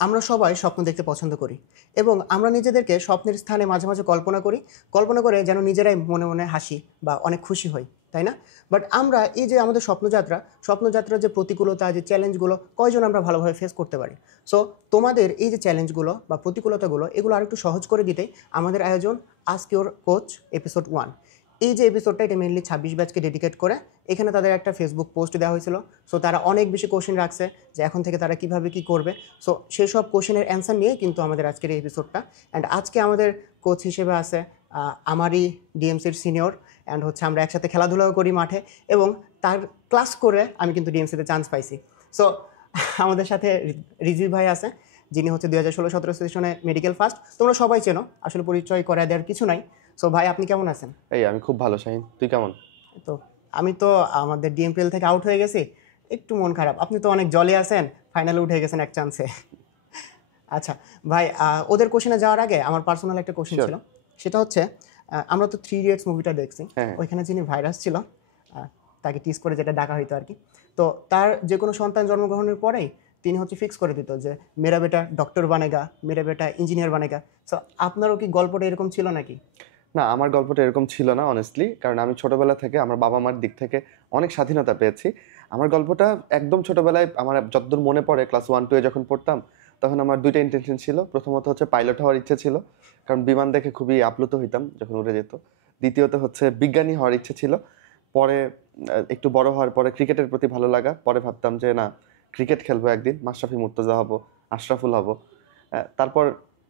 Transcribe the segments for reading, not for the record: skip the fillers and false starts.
আমরা সবাই স্বপ্ন দেখতে পছন্দ করি এবং আমরা নিজেদেরকে স্বপ্নের স্থানে মাঝে মাঝে কল্পনা করে যেন নিজেরাই মনে মনে হাসি বা অনেক খুশি হই, তাই না? বাট আমরা এই যে আমাদের স্বপ্নযাত্রার যে প্রতিকূলতা, যে চ্যালেঞ্জগুলো কয়জন আমরা ভালোভাবে ফেস করতে পারি? সো তোমাদের এই যে চ্যালেঞ্জগুলো বা প্রতিকূলতাগুলো এগুলো আরেকটু সহজ করে দিতেই আমাদের আয়োজন আস্ক ইওর কোচ এপিসোড 1। এই যে এপিসোডটা, এটা মেনলি 26 ব্যাচকে ডেডিকেট করে। এখানে তাদের একটা ফেসবুক পোস্ট দেওয়া হয়েছিল। সো তারা অনেক বেশি কোশ্চেন রাখছে যে এখন থেকে তারা কীভাবে কী করবে। সো সেই সব কোশ্চেনের অ্যান্সার নিয়ে কিন্তু আমাদের আজকের এই এপিসোডটা। অ্যান্ড আজকে আমাদের কোচ হিসেবে আছে আমারই ডিএমসির সিনিয়র, অ্যান্ড হচ্ছে আমরা একসাথে খেলাধুলাও করি মাঠে, এবং তার ক্লাস করে আমি কিন্তু ডিএমসিতে চান্স পাইছি। সো আমাদের সাথে রিজভি ভাই আছে, যিনি হচ্ছে 2016-17 সেশনে মেডিকেল ফার্স্ট। তোমরা সবাই চেনো, আসলে পরিচয় করে দেওয়ার কিছু নাই। সো ভাই, আপনি কেমন আছেন? আমি খুব ভালো, শাহিন। তুই কেমন? তো আমি তো আমাদের ডিএমপিএল থেকে আউট হয়ে গেছি, একটু মন খারাপ। আপনি তো অনেক জলে আছেন, ফাইনালে উঠে গেছেন এক চান্সে। আচ্ছা ভাই, ওদের কোশ্চেনে যাওয়ার আগে আমার পার্সোনাল একটা কোশ্চেন ছিল। সেটা হচ্ছে, আমরা তো 3 ইডিয়টস মুভিটা দেখছি। ওইখানে যিনি ভাইরাস ছিল, তাকে টিজ করে যেটা ডাকা হইতো আর কি, তো তার যে কোনো সন্তান জন্মগ্রহণের পরেই তিনি হচ্ছে ফিক্স করে দিত যে মেরা বেটা ডক্টর বানেগা, মেরা বেটা ইঞ্জিনিয়ার বানেগা। সো আপনারও কি গল্পটা এরকম ছিল নাকি? না, আমার গল্পটা এরকম ছিল না অনেস্টলি, কারণ আমি ছোটবেলা থেকে আমার বাবা মার দিক থেকে অনেক স্বাধীনতা পেয়েছি। আমার গল্পটা একদম ছোটবেলায়, আমার যতদূর মনে পড়ে, ক্লাস 1-2 যখন পড়তাম, তখন আমার দুইটা ইন্টেনশন ছিল। প্রথমত হচ্ছে পাইলট হওয়ার ইচ্ছে ছিল, কারণ বিমান দেখে খুবই আপ্লুত হইতাম যখন উড়ে যেত। দ্বিতীয়ত হচ্ছে বিজ্ঞানী হওয়ার ইচ্ছে ছিল। পরে একটু বড় হওয়ার পরে ক্রিকেটের প্রতি ভালো লাগা, পরে ভাবতাম যে না, ক্রিকেট খেলবো একদিন, মাশরাফি মুর্তজা হব, আশরাফুল হব। তারপর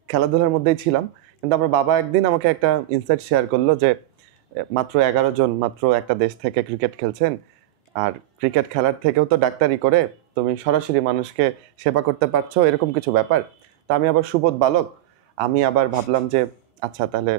খেলাধুলার মধ্যেই ছিলাম। কিন্তু আমার বাবা একদিন আমাকে একটা ইনসাইট শেয়ার করলো যে মাত্র 11 জন মাত্র একটা দেশ থেকে ক্রিকেট খেলছেন, আর ক্রিকেট খেলার থেকেও তো ডাক্তারি করে তুমি সরাসরি মানুষকে সেবা করতে পারছো, এরকম কিছু ব্যাপার। তা আমি আবার সুবোধ বালক, আমি আবার ভাবলাম যে আচ্ছা, তাহলে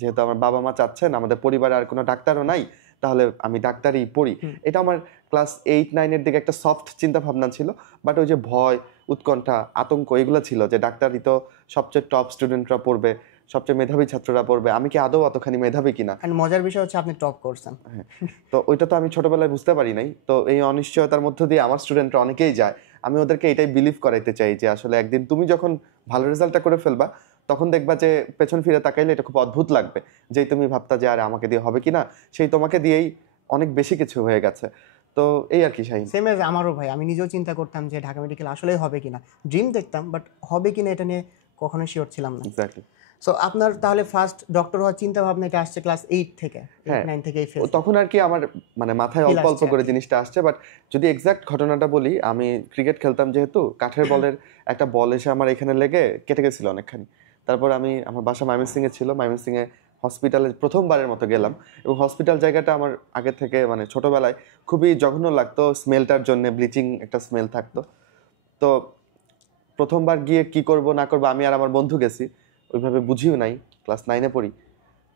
যেহেতু আমার বাবা মা চাচ্ছেন, আমাদের পরিবারে আর কোনো ডাক্তারও নাই, তাহলে আমি ডাক্তারই পড়ি। এটা আমার ক্লাস 8-9-এর দিকে একটা সফট চিন্তা ভাবনা ছিল। বাট ওই যে ভয়, উৎকণ্ঠা, আতঙ্ক, এগুলো ছিল যে ডাক্তারি তো সবচেয়ে টপ স্টুডেন্টরা পড়বে, সবচেয়ে মেধাবী ছাত্ররা পড়বে, আমি কি আদৌ অতখানি মেধাবী কিনা। মজার বিষয় হচ্ছে আপনি টপ করছেন। হ্যাঁ, তো ওইটা তো আমি ছোটবেলায় বুঝতে পারি নাই। তো এই অনিশ্চয়তার মধ্য দিয়ে আমার স্টুডেন্টরা অনেকেই যায়। আমি ওদেরকে এটাই বিলিভ করাইতে চাই যে আসলে একদিন তুমি যখন ভালো রেজাল্টটা করে ফেলবা, তখন দেখবা যে পেছন ফিরে তাকাইলে এটা খুব অদ্ভুত লাগবে, যেই তুমি ভাবতা যে আরে আমাকে দিয়ে হবে কিনা, সেই তোমাকে দিয়েই অনেক বেশি কিছু হয়ে গেছে। তো এই আর কি শাহিন। সেম এজ আমারও ভাই, আমি নিজেও চিন্তা করতাম যে ঢাকা মেডিকেল আসলেই হবে কিনা, ড্রিম দেখতাম, বাট হবে কিনা এটা নিয়ে কখনোই শিওর ছিলাম না। এক্স্যাক্টলি। সো আপনার তাহলে ফার্স্ট ডক্টর হওয়ার চিন্তা ভাবনা এটা আসছে ক্লাস 8 থেকে, 8-9 থেকে? তখন আর কি আমার মানে মাথায় অল্প অল্প করে জিনিসটা আসছে। বাট যদি এক্সাক্ট ঘটনাটা বলি, আমি ক্রিকেট খেলতাম যেহেতু, কাঠের বলের একটা বল এসে আমার এখানে লেগে কেটে গেছিল অনেকখানি। তারপর আমার বাসা ময়মনসিংহে ছিল, ময়মনসিংহে হসপিটালে প্রথমবারের মতো গেলাম। এবং হসপিটাল জায়গাটা আমার আগে থেকে মানে ছোটবেলায় খুবই জঘন্য লাগতো, স্মেলটার জন্য, ব্লিচিং একটা স্মেল থাকতো। তো প্রথমবার গিয়ে কি করব না করবো, আমি আর আমার বন্ধু গেছি, ওইভাবে বুঝিও নাই, ক্লাস 9-এ পড়ি।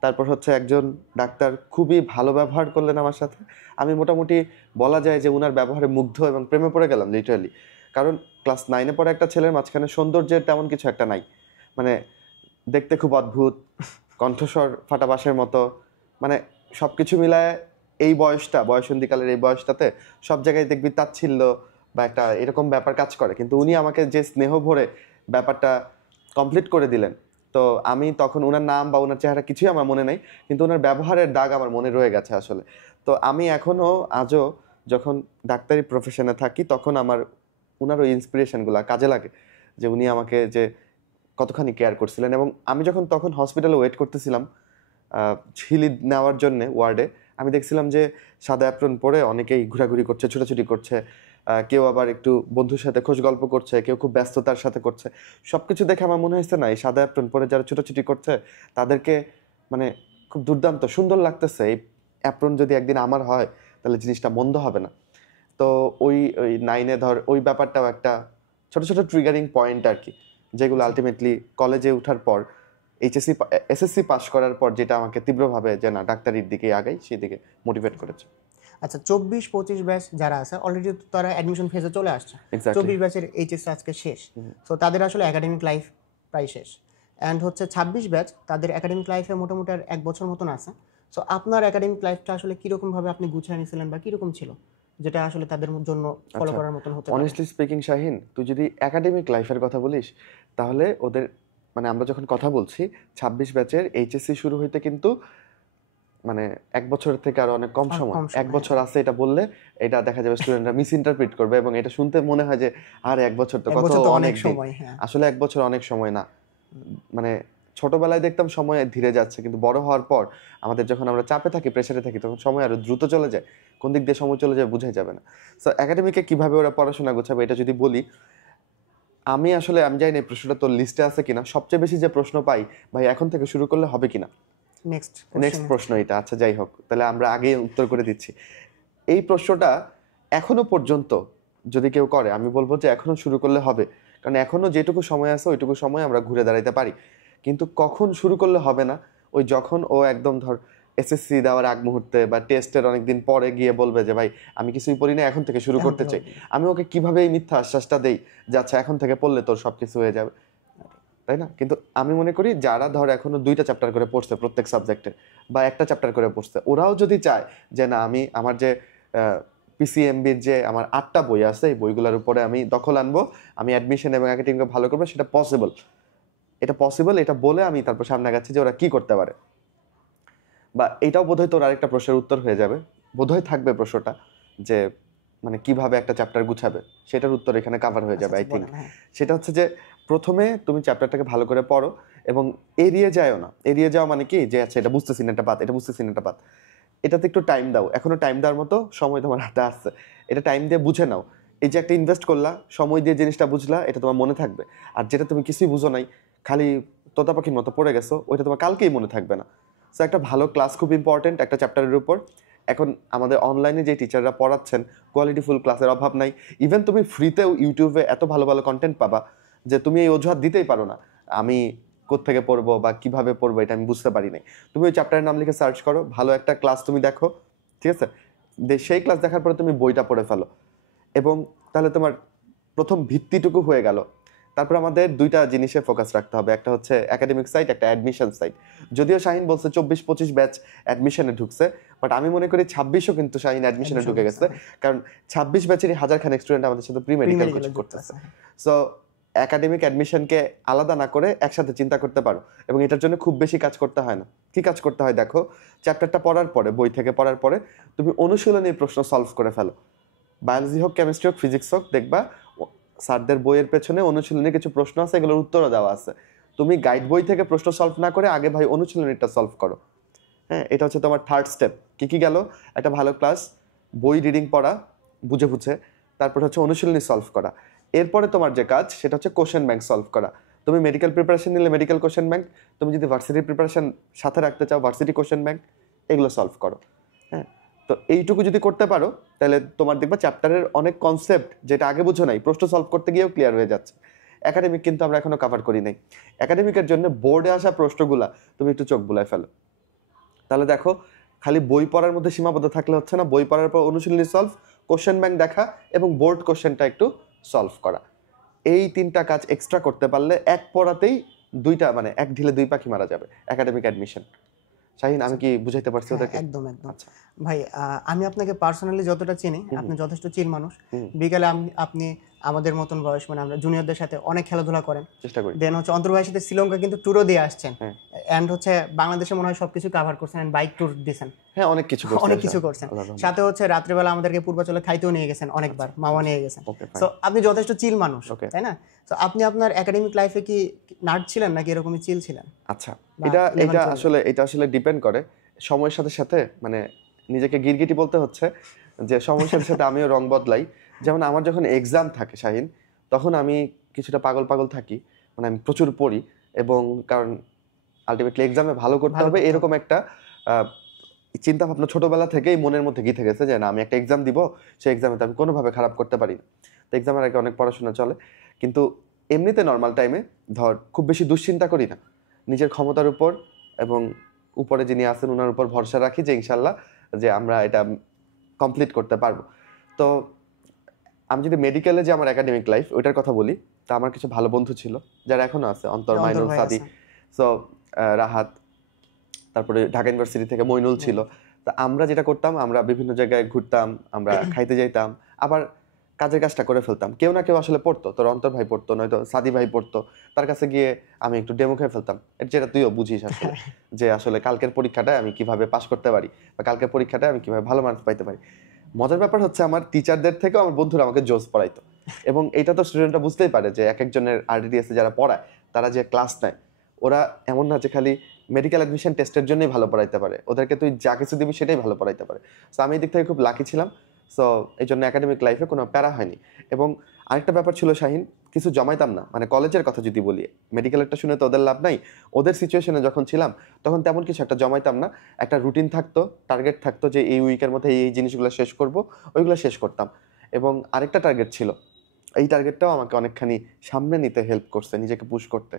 তারপর হচ্ছে একজন ডাক্তার খুবই ভালো ব্যবহার করলেন আমার সাথে। আমি মোটামুটি বলা যায় যে ওনার ব্যবহারে মুগ্ধ এবং প্রেমে পড়ে গেলাম লিটারালি। কারণ ক্লাস 9-এ পড়ে একটা ছেলের মাঝখানে সৌন্দর্যের তেমন কিছু একটা নাই, মানে দেখতে খুব অদ্ভুত, কণ্ঠস্বর ফাটা বাঁশের মতো, মানে সব কিছু মিলায় এই বয়সটা, বয়সন্ধিকালের এই বয়সটাতে সব জায়গায় দেখবি তাচ্ছিল্য বা একটা এরকম ব্যাপার কাজ করে। কিন্তু উনি আমাকে যে স্নেহ ভরে ব্যাপারটা কমপ্লিট করে দিলেন, তো আমি তখন ওনার নাম বা ওনার চেহারা কিছুই আমার মনে নেই, কিন্তু ওনার ব্যবহারের দাগ আমার মনে রয়ে গেছে আসলে। তো আমি এখনও আজও যখন ডাক্তারি প্রফেশনে থাকি, তখন আমার ওনার ওই ইন্সপিরেশনগুলো কাজে লাগে, যে উনি আমাকে যে কতখানি কেয়ার করছিলেন। এবং আমি যখন তখন হসপিটালে ওয়েট করতেছিলাম ঝিলি নেওয়ার জন্যে ওয়ার্ডে, আমি দেখছিলাম যে সাদা অ্যাপ্রন পরে অনেকেই ঘোরাঘুরি করছে, ছুটাছুটি করছে, কেউ আবার একটু বন্ধুর সাথে খোঁজ গল্প করছে, কেউ খুব ব্যস্ততার সাথে করছে। সব কিছু দেখে আমার মনে হয়েছে না, এই সাদা অ্যাপ্রন পরে যারা ছুটাছুটি করছে তাদেরকে মানে খুব দুর্দান্ত সুন্দর লাগতেছে। এই অ্যাপ্রন যদি একদিন আমার হয় তাহলে জিনিসটা মন্দ হবে না। তো ওই 9-এ ধর ওই ব্যাপারটাও একটা ছোট ছোট ট্রিগারিং পয়েন্ট আর কি, যেগুলো আলটিমেটলি কলেজে ওঠার পর, এসএসসি পাস করার পর, যেটা আমাকে তীব্রভাবে যে না ডাক্তারির দিকে আগাই, সেই দিকে মোটিভেট করেছে। আচ্ছা, 24-25 ব্যাচ যারা আছে অলরেডি তারা অ্যাডমিশন ফেজে চলে আসছে। 24 ব্যাচের এইচএস আজকে শেষ। সো তাদের আসলে একাডেমিক লাইফ প্রায় শেষ। অ্যান্ড হচ্ছে 26 ব্যাচ, তাদের একাডেমিক লাইফে মোটামুটি আর 1 বছর মতন আছে। সো আপনার একাডেমিক লাইফটা আসলে কীরকমভাবে আপনি গুছিয়ে নিয়েছিলেন বা কীরকম ছিল? যেটা আসলে তাদের জন্য ফলো আচ্ছা, করার মতন হতে পারে? অনেস্টলি স্পিকিং শাহিন, তুই যদি একাডেমিক লাইফের কথা বলিস তাহলে ওদের মানে আমরা যখন কথা বলছি 26 ব্যাচের এইচএসসি শুরু হইতে কিন্তু মানে 1 বছরের থেকে আরো অনেক কম সময়, কম 1 সময়, বছর আছে এটা বললে এটা দেখা যাবে স্টুডেন্টরা মিস ইন্টারপ্রিট করবে এবং এটা শুনতে মনে হয় যে আর 1 বছর তো 1 কত বছর তো অনেক অনেক দিন। সময়, হ্যাঁ। আসলে 1 বছর অনেক সময় না। মানে ছোটবেলায় দেখতাম সময় ধীরে যাচ্ছে, কিন্তু বড় হওয়ার পর আমাদের যখন আমরা চাপে থাকি, প্রেসারে থাকি, তখন সময় আরো দ্রুত চলে যায়। কোন দিক দিয়ে সময় চলে যায় বোঝাই যাবে না। সো একাডেমিকে কিভাবে ওরা পড়াশোনা গোছাবে এটা যদি বলি, আমি জানি না এই প্রশ্নটা তোর লিস্টে আছে কিনা। সবচেয়ে বেশি যে প্রশ্ন পাই, ভাই এখন থেকে শুরু করলে হবে কিনা, নেক্সট নেক্সট প্রশ্ন এটা। আচ্ছা যাই হোক, তাহলে আমরা আগে উত্তর করে দিচ্ছি। এই প্রশ্নটা এখনো পর্যন্ত যদি কেউ করে, আমি বলবো যে এখনো শুরু করলে হবে, কারণ এখনো যেটুকু সময় আছে ওইটুকু সময় আমরা ঘুরে দাঁড়াইতে পারি। কিন্তু কখন শুরু করলে হবে না, ওই যখন ও একদম ধর এসএসসি দেওয়ার আগ মুহূর্তে বা টেস্টের অনেকদিন পরে গিয়ে বলবে যে ভাই আমি কিছুই পড়ি না, এখন থেকে শুরু করতে চাই, আমি ওকে কিভাবে এই মিথ্যা আশ্বাসটা দেই যে আচ্ছা এখন থেকে পড়লে তোর সবকিছু হয়ে যাবে, তাই না? কিন্তু আমি মনে করি যারা ধর এখনো 2টা চ্যাপ্টার করে পড়ছে প্রত্যেক সাবজেক্টে বা একটা চ্যাপ্টার করে পড়ছে, ওরাও যদি চায় যে না আমি আমার যে পিসিএমবির যে আমার 8টা বই আছে এই বইগুলোর উপরে আমি দখল আনবো, আমি অ্যাডমিশন এবং একাডেমিকে ভালো করবো, সেটা পসিবল। এটা বলে আমি তারপর সামনে আগাচ্ছি যে ওরা কি করতে পারে। বা এটাও বোধহয় তোর আরেকটা প্রশ্নের উত্তর হয়ে যাবে, বোধহয় থাকবে প্রশ্নটা, যে মানে কিভাবে একটা চ্যাপ্টার গুছাবে, সেটার উত্তর এখানে কাভার হয়ে যাবে আই থিঙ্ক। সেটা হচ্ছে যে প্রথমে তুমি চ্যাপ্টারটাকে ভালো করে পড়ো এবং এড়িয়ে যাও না। এড়িয়ে যাওয়া মানে কি, যে আচ্ছা এটা বুঝতেছি না এটা বাদ, এটা বুঝতেছি না এটা বাদ, এটাতে একটু টাইম দাও। এখনো টাইম দেওয়ার মতো সময় তোমার হাতে আসছে, এটা টাইম দিয়ে বুঝে নাও। এই যে একটা ইনভেস্ট করলা, সময় দিয়ে জিনিসটা বুঝলা, এটা তোমার মনে থাকবে। আর যেটা তুমি কিছুই বুঝো নাই, খালি তোতা পাখির মতো পড়ে গেছো, ওইটা তোমার কালকেই মনে থাকবে না। সো একটা ভালো ক্লাস খুব ইম্পর্টেন্ট একটা চ্যাপ্টারের উপর। এখন আমাদের অনলাইনে যে টিচাররা পড়াচ্ছেন, কোয়ালিটিফুল ক্লাসের অভাব নাই। ইভেন তুমি ফ্রিতেও ইউটিউবে এত ভালো ভালো কন্টেন্ট পাবা যে তুমি এই অজুহাত দিতেই পারো না আমি কোত্থেকে পড়বো বা কিভাবে পড়বো এটা আমি বুঝতে পারি নাই। তুমি ওই চ্যাপ্টারের নাম লিখে সার্চ করো, ভালো একটা ক্লাস তুমি দেখো, ঠিক আছে? সেই ক্লাস দেখার পরে তুমি বইটা পড়ে ফেলো, এবং তাহলে তোমার প্রথম ভিত্তিটুকু হয়ে গেল। তারপর আমাদের 2টা জিনিসে ফোকাস রাখতে হবে, একটা হচ্ছে একাডেমিক সাইট, একটা অ্যাডমিশন সাইট। যদিও শাহিন বলছে 24-25 ব্যাচ অ্যাডমিশনে ঢুকছে, বাট আমি মনে করি 26ও কিন্তু শাহিন অ্যাডমিশনে ঢুকে গেছে, কারণ 26 ব্যাচেরই 1000 স্টুডেন্ট আমাদের সাথে প্রি মেডিকেল কোচিং করতেছে। সো একাডেমিক অ্যাডমিশনকে আলাদা না করে একসাথে চিন্তা করতে পারো, এবং এটার জন্য খুব বেশি কাজ করতে হয় না। কি কাজ করতে হয় দেখো, চ্যাপ্টারটা পড়ার পরে, বই থেকে পড়ার পরে তুমি অনুশীলনী প্রশ্ন সলভ করে ফেলো। বায়োলজি হোক, কেমিস্ট্রি হোক, ফিজিক্স হোক, দেখবা স্যারদের বইয়ের পেছনে অনুশীলনী কিছু প্রশ্ন আছে, এগুলোর উত্তরও দেওয়া আছে। তুমি গাইড বই থেকে প্রশ্ন সলভ না করে আগে ভাই অনুশীলনীটা সলভ করো। হ্যাঁ, এটা হচ্ছে তোমার থার্ড স্টেপ। কি গেল, একটা ভালো ক্লাস, বই রিডিং পড়া বুঝে বুঝে, তারপর হচ্ছে অনুশীলনী সলভ করা। এরপরে তোমার যে কাজ সেটা হচ্ছে কোশ্চেন ব্যাংক সলভ করা। তুমি মেডিকেল প্রিপারেশন নিলে মেডিকেল কোশ্চেন ব্যাংক, তুমি যদি ভার্সিটির প্রিপারেশন সাথে রাখতে চাও ভার্সিটি কোশ্চেন ব্যাংক, এগুলো সলভ করো। হ্যাঁ, তো এইটুকু যদি করতে পারো তাহলে তোমার দেখবা চ্যাপ্টারের অনেক কনসেপ্ট যেটা আগে বুঝো নাই, প্রশ্ন সলভ করতে গিয়েও ক্লিয়ার হয়ে যাচ্ছে। একাডেমিক কিন্তু আমরা এখনো কভার করি নাই। একাডেমিকের জন্য বোর্ডে আসা প্রশ্নগুলা তুমি একটু চোখ বুলায় ফেলো, তাহলে দেখো খালি বই পড়ার মধ্যে সীমাবদ্ধ থাকলে হচ্ছে না। বই পড়ার পর অনুশীলনী সলভ, কোশ্চেন ব্যাংক দেখা এবং বোর্ড কোশ্চেনটা একটু সলভ করা, এই 3টা কাজ এক্সট্রা করতে পারলে এক পড়াতেই 2টা মানে এক ঢিলে 2 পাখি মারা যাবে একাডেমিক অ্যাডমিশন। শাহিন, আমি কি বুঝাইতে পারছি ওদেরকে? একদম একদম। আচ্ছা ভাই, আমি আপনাকে পার্সোনালি যতটা চিনি, আপনি যথেষ্ট চিল মানুষ। বিকালে আপনি আমাদের মতন বয়স, মানে আমরা জুনিয়রদের সাথে অনেক খেলাধুলা করেন, চেষ্টা করি। দেন হচ্ছে অন্তর্ভাইয়ের সাথে শ্রীলঙ্কা কিন্তু ট্যুরও দিয়ে আসছেন, এন্ড হচ্ছে বাংলাদেশে মনে হয় সবকিছু কভার করছেন, এন্ড বাইক ট্যুর দিয়েছেন। হ্যাঁ, অনেক কিছু করছেন। সাথে হচ্ছে রাত্রেবেলা আমাদেরকে পূর্বাচলে খাইতেও নিয়ে গেছেন অনেকবার, মামা নিয়ে গেছেন। সো আপনি যথেষ্ট চিল মানুষ, তাই না? তো আপনি আপনার একাডেমিক লাইফে কি নার্ড ছিলেন নাকি এরকমই চিল ছিলেন? আচ্ছা, এটা আসলে ডিপেন্ড করে সময়ের সাথে সাথে। মানে নিজেকে গিরগিটি বলতে হচ্ছে যে সময়ের সাথে সাথে আমিও রং বদলাই। যেমন আমার যখন এক্সাম থাকে শাহিন, তখন আমি কিছুটা পাগল পাগল থাকি, মানে আমি প্রচুর পড়ি, এবং কারণ আলটিমেটলি এক্সামে ভালো করতে হবে এরকম একটা চিন্তা ভাবনা ছোটবেলা থেকেই মনের মধ্যে গেঁথে গেছে যে না আমি একটা এক্সাম দিব, সেই এক্সামে তো আমি কোনোভাবে খারাপ করতে পারি না। তো এক্সামের আগে অনেক পড়াশোনা চলে, কিন্তু এমনিতে নর্মাল টাইমে ধর খুব বেশি দুশ্চিন্তা করি না, নিজের ক্ষমতার উপর এবং উপরে যিনি আছেন ওনার উপর ভরসা রাখি যে ইনশাল্লাহ যে আমরা এটা কমপ্লিট করতে পারবো। তো আমি যদি মেডিকেলে যে আমার একাডেমিক লাইফ ওইটার কথা বলি, তা আমার কিছু ভালো বন্ধু ছিল যারা এখনো আছে, অন্তর, মাইনুল, সাদি, সো রাহাত, তারপরে ঢাকা ইউনিভার্সিটি থেকে মইনুল ছিল। তো আমরা যেটা করতাম, আমরা বিভিন্ন জায়গায় ঘুরতাম, আমরা খাইতে যাইতাম, আবার কাজের কাজটা করে ফেলতাম। কেউ না কেউ আসলে পড়তো, তোর অন্তর ভাই পড়তো, নয়তো সাদি ভাই পড়তো, তার কাছে গিয়ে আমি একটু ডেমো খেয়ে ফেলতাম, যেটা তুইও বুঝিস আসলে, যে আসলে কালকের পরীক্ষাটায় আমি কিভাবে পাশ করতে পারি, বা কালকের পরীক্ষাটায় আমি কিভাবে ভালো মার্কস পাইতে পারি। মজার ব্যাপার হচ্ছে আমার টিচারদের থেকেও আমার বন্ধুরা আমাকে জোস পড়াইতো, এবং এটা তো স্টুডেন্টরা বুঝতেই পারে যে এক একজনের আরডিডিএস এ যারা পড়ায় তারা যে ক্লাস নেয়, ওরা এমন না যে খালি মেডিকেল অ্যাডমিশন টেস্টের জন্যই ভালো পড়াইতে পারে, ওদেরকে তুই যা কিছু দিবি সেটাই ভালো পড়াইতে পারে। সো আমি এই দিক থেকে খুব লাকি ছিলাম। সো এই জন্য একাডেমিক লাইফে কোনো প্যারা হয়নি। এবং আরেকটা ব্যাপার ছিল শাহিন, কিছু জমাইতাম না, মানে কলেজের কথা যদি বলি, মেডিকেলেরটা শুনে তো ওদের লাভ নাই, ওদের সিচুয়েশনে যখন ছিলাম তখন তেমন কিছু একটা জমাইতাম না। একটা রুটিন থাকতো, টার্গেট থাকতো যে এই উইকের মধ্যে এই জিনিসগুলো শেষ করব, ওইগুলো শেষ করতাম। এবং আরেকটা টার্গেট ছিল, এই টার্গেটটাও আমাকে অনেকখানি সামনে নিতে হেল্প করছে, নিজেকে পুশ করতে।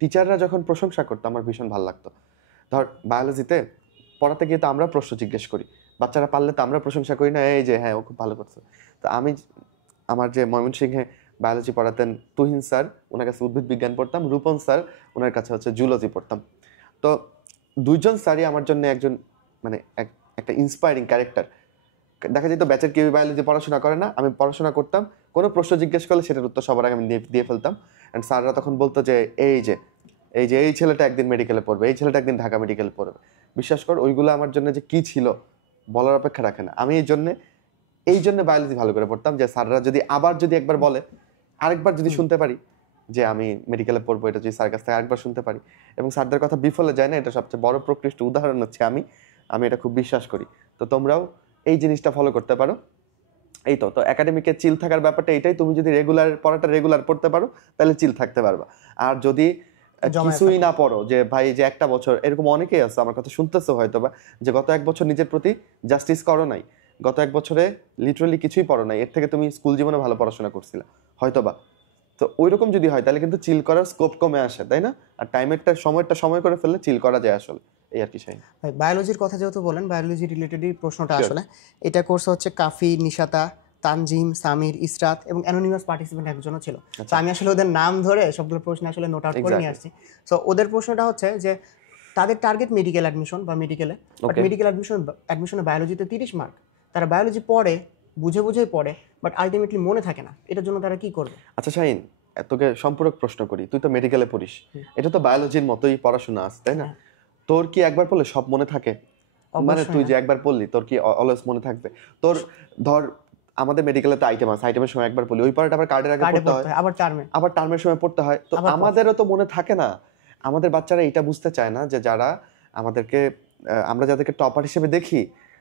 টিচাররা যখন প্রশংসা করতো আমার ভীষণ ভালো লাগতো। ধর বায়োলজিতে পড়াতে গিয়ে তো আমরা প্রশ্ন জিজ্ঞেস করি, বাচ্চারা পারলে তো আমরা প্রশংসা করি না, এই যে হ্যাঁ ও খুব ভালো করছে। তো আমি আমার যে ময়মনসিংহে বায়োলজি পড়াতেন তুহিন স্যার, ওনার কাছে উদ্ভিদ বিজ্ঞান পড়তাম, রূপন স্যার ওনার কাছে হচ্ছে জুলজি পড়তাম। তো দুইজন স্যারই আমার জন্য একজন মানে একটা ইন্সপায়ারিং ক্যারেক্টার। দেখা যেত ব্যাচের কেউ বায়োলজি পড়াশোনা করে না, আমি পড়াশোনা করতাম, কোনো প্রশ্ন জিজ্ঞেস করলে সেটার উত্তর সবার আগে আমি দিয়ে ফেলতাম। অ্যান্ড স্যাররা তখন বলতো যে এই ছেলেটা একদিন মেডিকেলে পড়বে, এই ছেলেটা একদিন ঢাকা মেডিকেলে পড়বে। বিশ্বাস কর ওইগুলো আমার জন্য যে কী ছিল বলার অপেক্ষা রাখে না। আমি এই জন্য বায়োলজি ভালো করে পড়তাম, যে স্যাররা যদি একবার বলে, আরেকবার যদি শুনতে পারি যে আমি মেডিকেলে পড়বো, এটা যদি স্যার কাছ থেকে আরেকবার শুনতে পারি এবং স্যারদের কথা বিফলে যায় না, এটা সবচেয়ে বড় প্রকৃষ্ট উদাহরণ হচ্ছে আমি এটা খুব বিশ্বাস করি। তো তোমরাও এই জিনিসটা ফলো করতে পারো। এই তো একাডেমিকে চিল থাকার ব্যাপারটা এটাই, তুমি যদি পড়াটা রেগুলার পড়তে পারো তাহলে চিল থাকতে পারবা। আর যদি কিছুই না পড়ো, যে ভাই যে একটা বছর, এরকম অনেকেই আছে আমার কথা শুনতেছো হয়তো বা, যে গত এক বছর নিজের প্রতি জাস্টিস করো নাই, গত এক বছরে লিটারালি কিছুই পড়ো নাই, এর থেকে তুমি স্কুল জীবনে ভালো পড়াশোনা করছিলে হয়তো বা। তো ওই রকম যদি হয় তাহলে কিন্তু চিল করার স্কোপ কমে আসে, তাই না? আর সময়টা সময় করে ফেললে চিল করা যায় আসলে, এই আর কি। ভাই বায়োলজির কথা যেহেতু বলেন, বায়োলজি রিলেটেডই প্রশ্নটা আসলে। এটা কোর্স হচ্ছে কাফি, নিশাতা, তানজিম, সামির, ইসরাত এবং অ্যানোনিমাস পার্টিসিপেন্ট একজনও ছিল। তো আমি আসলে ওদের নাম ধরে সবগুলো প্রশ্ন আসলে নোট আউট করে নিয়ে আসছি। সো ওদের প্রশ্নটা হচ্ছে যে তাদের টার্গেট মেডিকেল অ্যাডমিশন বা মেডিকেলে, বাট মেডিকেল অ্যাডমিশনে বায়োলজিতে 30 মার্ক, তারা বায়োলজি পড়ে, বুঝেই পড়ে, বাট আলটিমেটলি মনে থাকে না। এটার জন্য তারা কি করবে? আচ্ছা শাহিন, তোকে সম্পূরক প্রশ্ন করি, তুই তো মেডিকেলে পড়িস, এটা তো বায়োলজির মতোই পড়াশোনা আছে, তাই না? তোর কি একবার পড়লে সব মনে থাকে? মানে তুই যে একবার পড়লি তোর কি অলওয়েজ মনে থাকবে? তোর ধর আমাদের মেডিকেলে তো আইটেম আছে, আইটেমের সময় একবার পড়লি, ওই পড়াটা আবার কার্ডের আগে পড়তে হয়, আবার টার্মের সময় পড়তে হয়। তো আমাদেরও তো মনে থাকে না। আমাদের বাচ্চারা এটা বুঝতে চায় না যে যারা আমরা যাদেরকে টপার হিসেবে দেখি,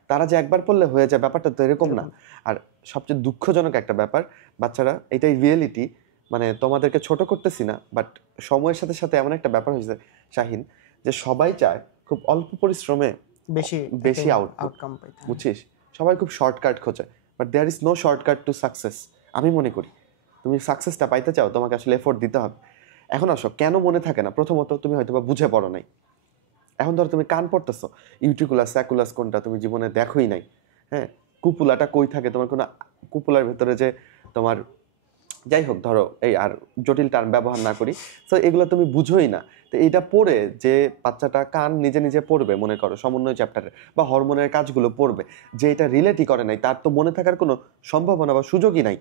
তারা যে একবার পড়লে হয়ে যায়, ব্যাপারটা তো এরকম না। আর সবচেয়ে দুঃখজনক একটা ব্যাপার, বাচ্চারা, এটাই রিয়েলিটি, মানে তোমাদেরকে ছোট করতেছি না, বাট সময়ের সাথে সাথে এমন একটা ব্যাপার হয়েছে শাহিন, যে সবাই চায় খুব অল্প পরিশ্রমে বেশি আউটকাম পাইতে, বুঝছিস? সবাই খুব শর্টকাট খোঁজে, but there is no shortcut to success. আমি মনে করি তুমি সাকসেসটা পাইতে চাও, তোমাকে আসলে এফোর্ট দিতে হবে। এখন আসো, কেন মনে থাকে না? প্রথমত তুমি হয়তো বা বুঝে পড়ো নাই। এখন ধরো তুমি কান পড়তেছো, ইউট্রিকুলাস স্যাকুলাস কোনটা তুমি জীবনে দেখোই নাই, হ্যাঁ? কুপুলাটা কই থাকে, তোমার কোনো কুপুলার ভেতরে যে তোমার, যাই হোক ধরো এই আর জটিল টার্ম ব্যবহার না করি, তো এগুলো তুমি বুঝোই না। তো এইটা পড়ে যে বাচ্চাটা কান নিজে নিজে পড়বে, মনে করো সমন্বয় চ্যাপ্টারে বা হরমোনের কাজগুলো পড়বে, যে এটা রিলেটই করে নাই, তার তো মনে থাকার কোনো সম্ভাবনা বা সুযোগই নাই।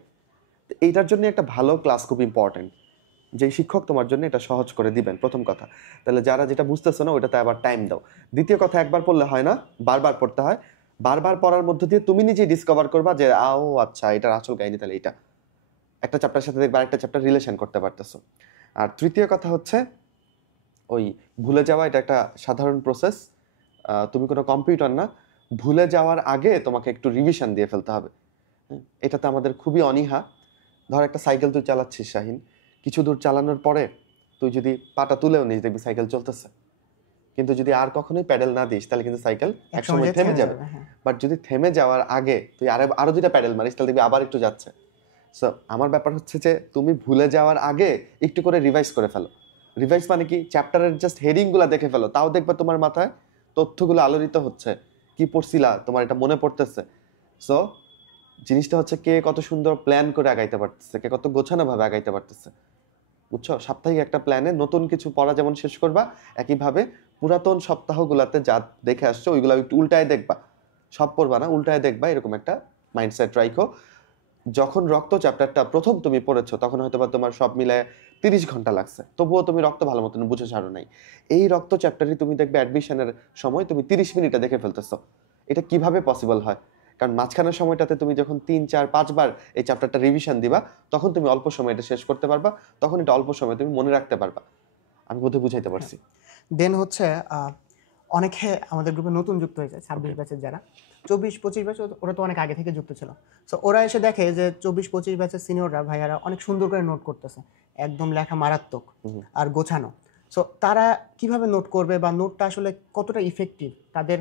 এইটার জন্য একটা ভালো ক্লাস খুব ইম্পর্টেন্ট, যে শিক্ষক তোমার জন্য এটা সহজ করে দিবেন, প্রথম কথা। তাহলে যারা যেটা বুঝতেছো না ওইটাতে আবার টাইম দাও। দ্বিতীয় কথা, একবার পড়লে হয় না, বারবার পড়তে হয়। বারবার পড়ার মধ্য দিয়ে তুমি নিজেই ডিসকভার করবা যে আচ্ছা এটার আসল কাহিনী তাহলে এটা, একটা চ্যাপ্টারের সাথে দেখবা আরেকটা চ্যাপ্টার রিলেশন করতে পারতেছো। আর তৃতীয় কথা হচ্ছে ওই ভুলে যাওয়া, এটা একটা সাধারণ প্রসেস। তুমি কোনো কম্পিউটার না, ভুলে যাওয়ার আগে তোমাকে একটু রিভিশন দিয়ে ফেলতে হবে। এটাতে আমাদের খুবই অনীহা। ধর একটা সাইকেল তুই চালাচ্ছিস শাহিন, কিছু দূর চালানোর পরে তুই যদি পাটা তুলেও নিস, দেখবি সাইকেল চলতেছে। কিন্তু যদি আর কখনোই প্যাডেল না দিস তাহলে কিন্তু সাইকেল একসময় থেমে যাবে। বাট যদি থেমে যাওয়ার আগে তুই আরো যেটা প্যাডেল মারিস, তাহলে দেখবি আবার একটু যাচ্ছে। সো আমার ব্যাপার হচ্ছে যে তুমি ভুলে যাওয়ার আগে একটু করে রিভাইজ করে ফেলো। রিভাইজ মানে কি, চ্যাপ্টারের জাস্ট হেডিংগুলো দেখে ফেলো, তাও দেখবে তোমার মাথায় তথ্যগুলো আলোড়িত হচ্ছে, কি পড়ছিলা তোমার এটা মনে পড়তেছে। সো জিনিসটা হচ্ছে কে কত সুন্দর প্ল্যান করে আগাইতে পারতেছে, কে কত গোছানোভাবে আগাইতে পারতেছে, বুঝছো? সাপ্তাহিক একটা প্ল্যানে নতুন কিছু পড়া যেমন শেষ করবা, একইভাবে পুরাতন সপ্তাহগুলোতে যা দেখে আসছো ওইগুলো একটু উল্টায় দেখবা, সব পড়বা না, উল্টায় দেখবা, এরকম একটা মাইন্ডসেট রাখো। যখন রক্ত চ্যাপ্টারটা প্রথম তুমি পড়েছো তখন হয়তো বা তোমার সব মিলায় 30 ঘন্টা লাগছে, তবুও তুমি রক্ত ভালো মতন বুঝে ছাড়ো নাই। এই রক্ত চ্যাপ্টারই তুমি দেখবে অ্যাডমিশনের সময় তুমি 30 মিনিটে দেখে ফেলতেছো। এটা কিভাবে পসিবল হয়? কারণ মাঝখানের সময়টাতে তুমি যখন 3, 4, 5 বার এই চ্যাপ্টারটা রিভিশন দিবা, তখন তুমি অল্প সময় এটা শেষ করতে পারবা, তখন এটা অল্প সময় তুমি মনে রাখতে পারবা। আমি বোধহয় বুঝাইতে পারছি। দেন হচ্ছে অনেকে আমাদের গ্রুপে নতুন যুক্ত হয়েছে, 26 ব্যাচের যারা, 24-25 ব্যাচ ওরা তো অনেক আগে থেকে যুক্ত ছিল। সো ওরা এসে দেখে যে 24-25 ব্যাচের সিনিয়ররা ভাইয়ারা অনেক সুন্দর করে নোট করতেছে, একদম লেখা মারাত্মক আর গোছানো। সো তারা কিভাবে নোট করবে বা নোটটা আসলে কতটা ইফেক্টিভ তাদের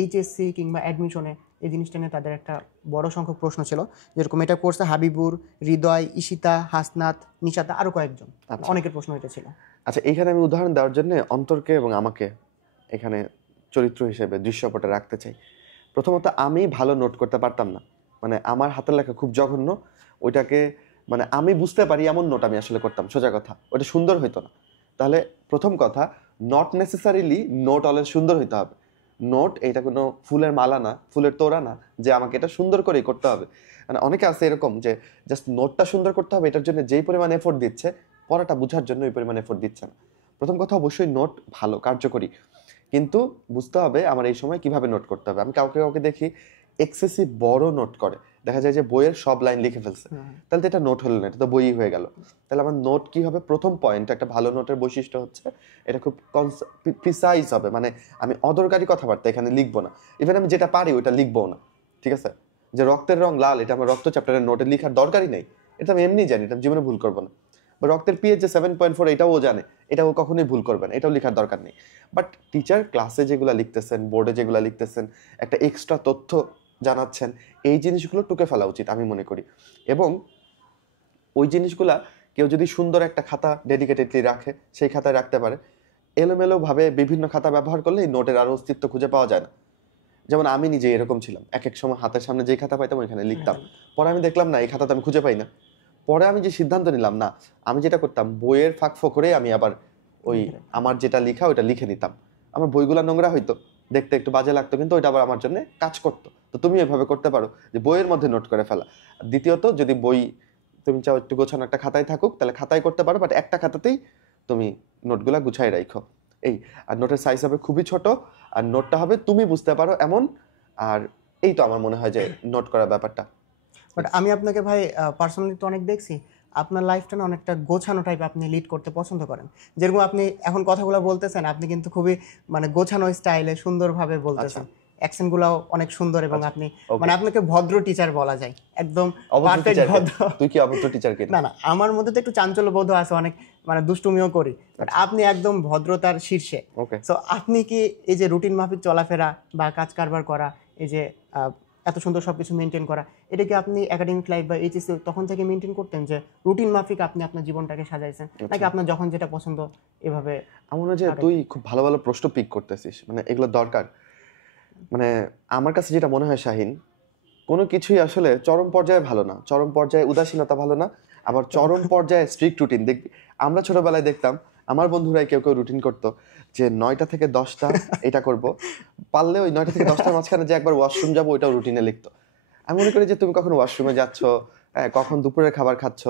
এইচএসসি কিংবা অ্যাডমিশনে, এই জিনিসটা নিয়ে তাদের একটা বড় সংখ্যক প্রশ্ন ছিল। যেরকম এটা করছে হাবিবুর, হৃদয়, ঈশিতা, হাসনাত, নিশাতা, আরও কয়েকজন, অনেকের প্রশ্ন এটা ছিল। আচ্ছা, এইখানে আমি উদাহরণ দেওয়ার জন্য অন্তরকে এবং আমাকে এখানে চরিত্র হিসেবে দৃশ্যপটে রাখতে চাই। প্রথমত আমি ভালো নোট করতে পারতাম না, মানে আমার হাতের লেখা খুব জঘন্য। ওইটাকে মানে আমি বুঝতে পারি এমন নোট আমি আসলে করতাম, সোজা কথা, ওটা সুন্দর হইতো না। তাহলে প্রথম কথা, নট নেসেসারিলি নোট অলওয়েজ সুন্দর হইতে হবে। নোট এটা কোনো ফুলের মালা না, ফুলের তোড়া না যে আমাকে এটা সুন্দর করেই করতে হবে। মানে অনেকে আছে এরকম যে জাস্ট নোটটা সুন্দর করতে হবে, এটার জন্য যেই পরিমাণ এফোর্ট দিচ্ছে পড়াটা বোঝার জন্য ওই পরিমাণ এফোর্ট দিচ্ছে না। প্রথম কথা, অবশ্যই নোট ভালো কার্যকরী, কিন্তু বুঝতে হবে আমার এই সময় কিভাবে নোট করতে হবে। আমি কাউকে কাউকে দেখি এক্সেসিভ বড় নোট করে, দেখা যায় যে বইয়ের সব লাইন লিখে ফেলছে, তাহলে তো এটা নোট হলো না, এটা তো বইই হয়ে গেল। তাহলে আমার নোট কি হবে? প্রথম পয়েন্ট, একটা ভালো নোটের বৈশিষ্ট্য হচ্ছে এটা খুব প্রিসাইজ হবে, মানে আমি অদরকারি কথাবার্তা এখানে লিখবো না, ইভেন আমি যেটা পারি ওইটা লিখবো না, ঠিক আছে? যে রক্তের রং লাল, এটা আমার রক্ত চ্যাপ্টারের নোটে লিখার দরকারই নেই, এটা আমি এমনি জানি, এটা জীবনে ভুল করবো না। বা রক্তের পিএইচ যে 7.4, এটাও ও জানে, এটাও কখনোই ভুল করবে না, এটাও লেখার দরকার নেই। বাট টিচার ক্লাসে যেগুলো লিখতেছেন, বোর্ডে যেগুলো লিখতেছেন, একটা এক্সট্রা তথ্য জানাচ্ছেন, এই জিনিসগুলো টুকে ফেলা উচিত আমি মনে করি। এবং ওই জিনিসগুলা কেউ যদি সুন্দর একটা খাতা ডেডিকেটেডলি রাখে, সেই খাতায় রাখতে পারে। এলোমেলোভাবে বিভিন্ন খাতা ব্যবহার করলে এই নোটের আরও অস্তিত্ব খুঁজে পাওয়া যায় না। যেমন আমি নিজে এরকম ছিলাম, এক এক সময় হাতের সামনে যেই খাতা পাইতাম ওইখানে লিখতাম, পরে আমি দেখলাম না, এই খাতাতে আমি খুঁজে পাই না। পরে আমি যে সিদ্ধান্ত নিলাম, না, আমি যেটা করতাম বইয়ের ফাঁক ফোকরে আমি আবার ওই আমার যেটা লেখা ওইটা লিখে নিতাম। আমার বইগুলা নোংরা হইতো, দেখতে একটু বাজে লাগতো, কিন্তু ওইটা আবার আমার জন্য কাজ করতো। তো তুমি এভাবে করতে পারো যে বইয়ের মধ্যে নোট করে ফেলা। দ্বিতীয়ত, যদি বই তুমি চাও একটু গোছানো একটা খাতায় থাকুক, তাহলে খাতায় করতে পারো, বাট একটা খাতাতেই তুমি নোটগুলা গুছাই রাখো। এই, আর নোটের সাইজ হবে খুবই ছোট, আর নোটটা হবে তুমি বুঝতে পারো এমন। আর এই তো আমার মনে হয় যে নোট করার ব্যাপারটা। বাট আমি আপনাকে ভাই পার্সোনালি তো অনেক দেখছি, আপনার লাইফটা না অনেকটা গোছানো টাইপ আপনি লিড করতে পছন্দ করেন। যেরকম আপনি এখন কথাগুলো বলতেছেন, আপনি কিন্তু খুবই মানে গোছানো স্টাইলে সুন্দরভাবে বলতেছেন, অ্যাকসেন্টগুলোও অনেক সুন্দর, এবং আপনি মানে আপনাকে ভদ্র টিচার বলা যায়, একদম পারফেক্ট ভদ্র। তুই কি অভদ্র টিচার? কি না না, আমার মধ্যে তো একটু চাঞ্চল্য বোধ আছে, অনেক মানে দুষ্টুমিও করি, বাট আপনি একদম ভদ্রতার শীর্ষে। সো আপনি কি এই যে রুটিন মাফিক চলাফেরা বা কাজ কারবার করা, এই যে এত সুন্দর সবকিছু মেনটেন করা, এটা কি আপনি একাডেমিক লাইফ বা এইচএসসি তখন থেকে মেনটেন করতেন, যে রুটিন মাফিক আপনি আপনার জীবনটাকে সাজাইছেন, নাকি আপনার যখন যেটা পছন্দ এভাবে? আমার মনে হয় যে তুই খুব ভালো ভালো প্রশ্ন পিক করতেছিস, মানে এগুলো দরকার। মানে আমার কাছে যেটা মনে হয় শাহিন, কোনো কিছুই আসলে চরম পর্যায়ে ভালো না, চরম পর্যায়ে উদাসীনতা ভালো না, আবার চরম পর্যায়ে স্ট্রিক্ট রুটিন। দেখবি আমরা ছোটবেলায় দেখতাম আমার বন্ধুরাই কেউ কেউ রুটিন করতো যে 9টা থেকে 10টা এটা করব, পারলে ওই 9টা থেকে 10টার মাঝখানে যে একবার ওয়াশরুম যাবো ওইটাও রুটিনে লিখতো। আমি মনে করি যে তুমি কখন ওয়াশরুমে যাচ্ছ, কখন দুপুরের খাবার খাচ্ছ,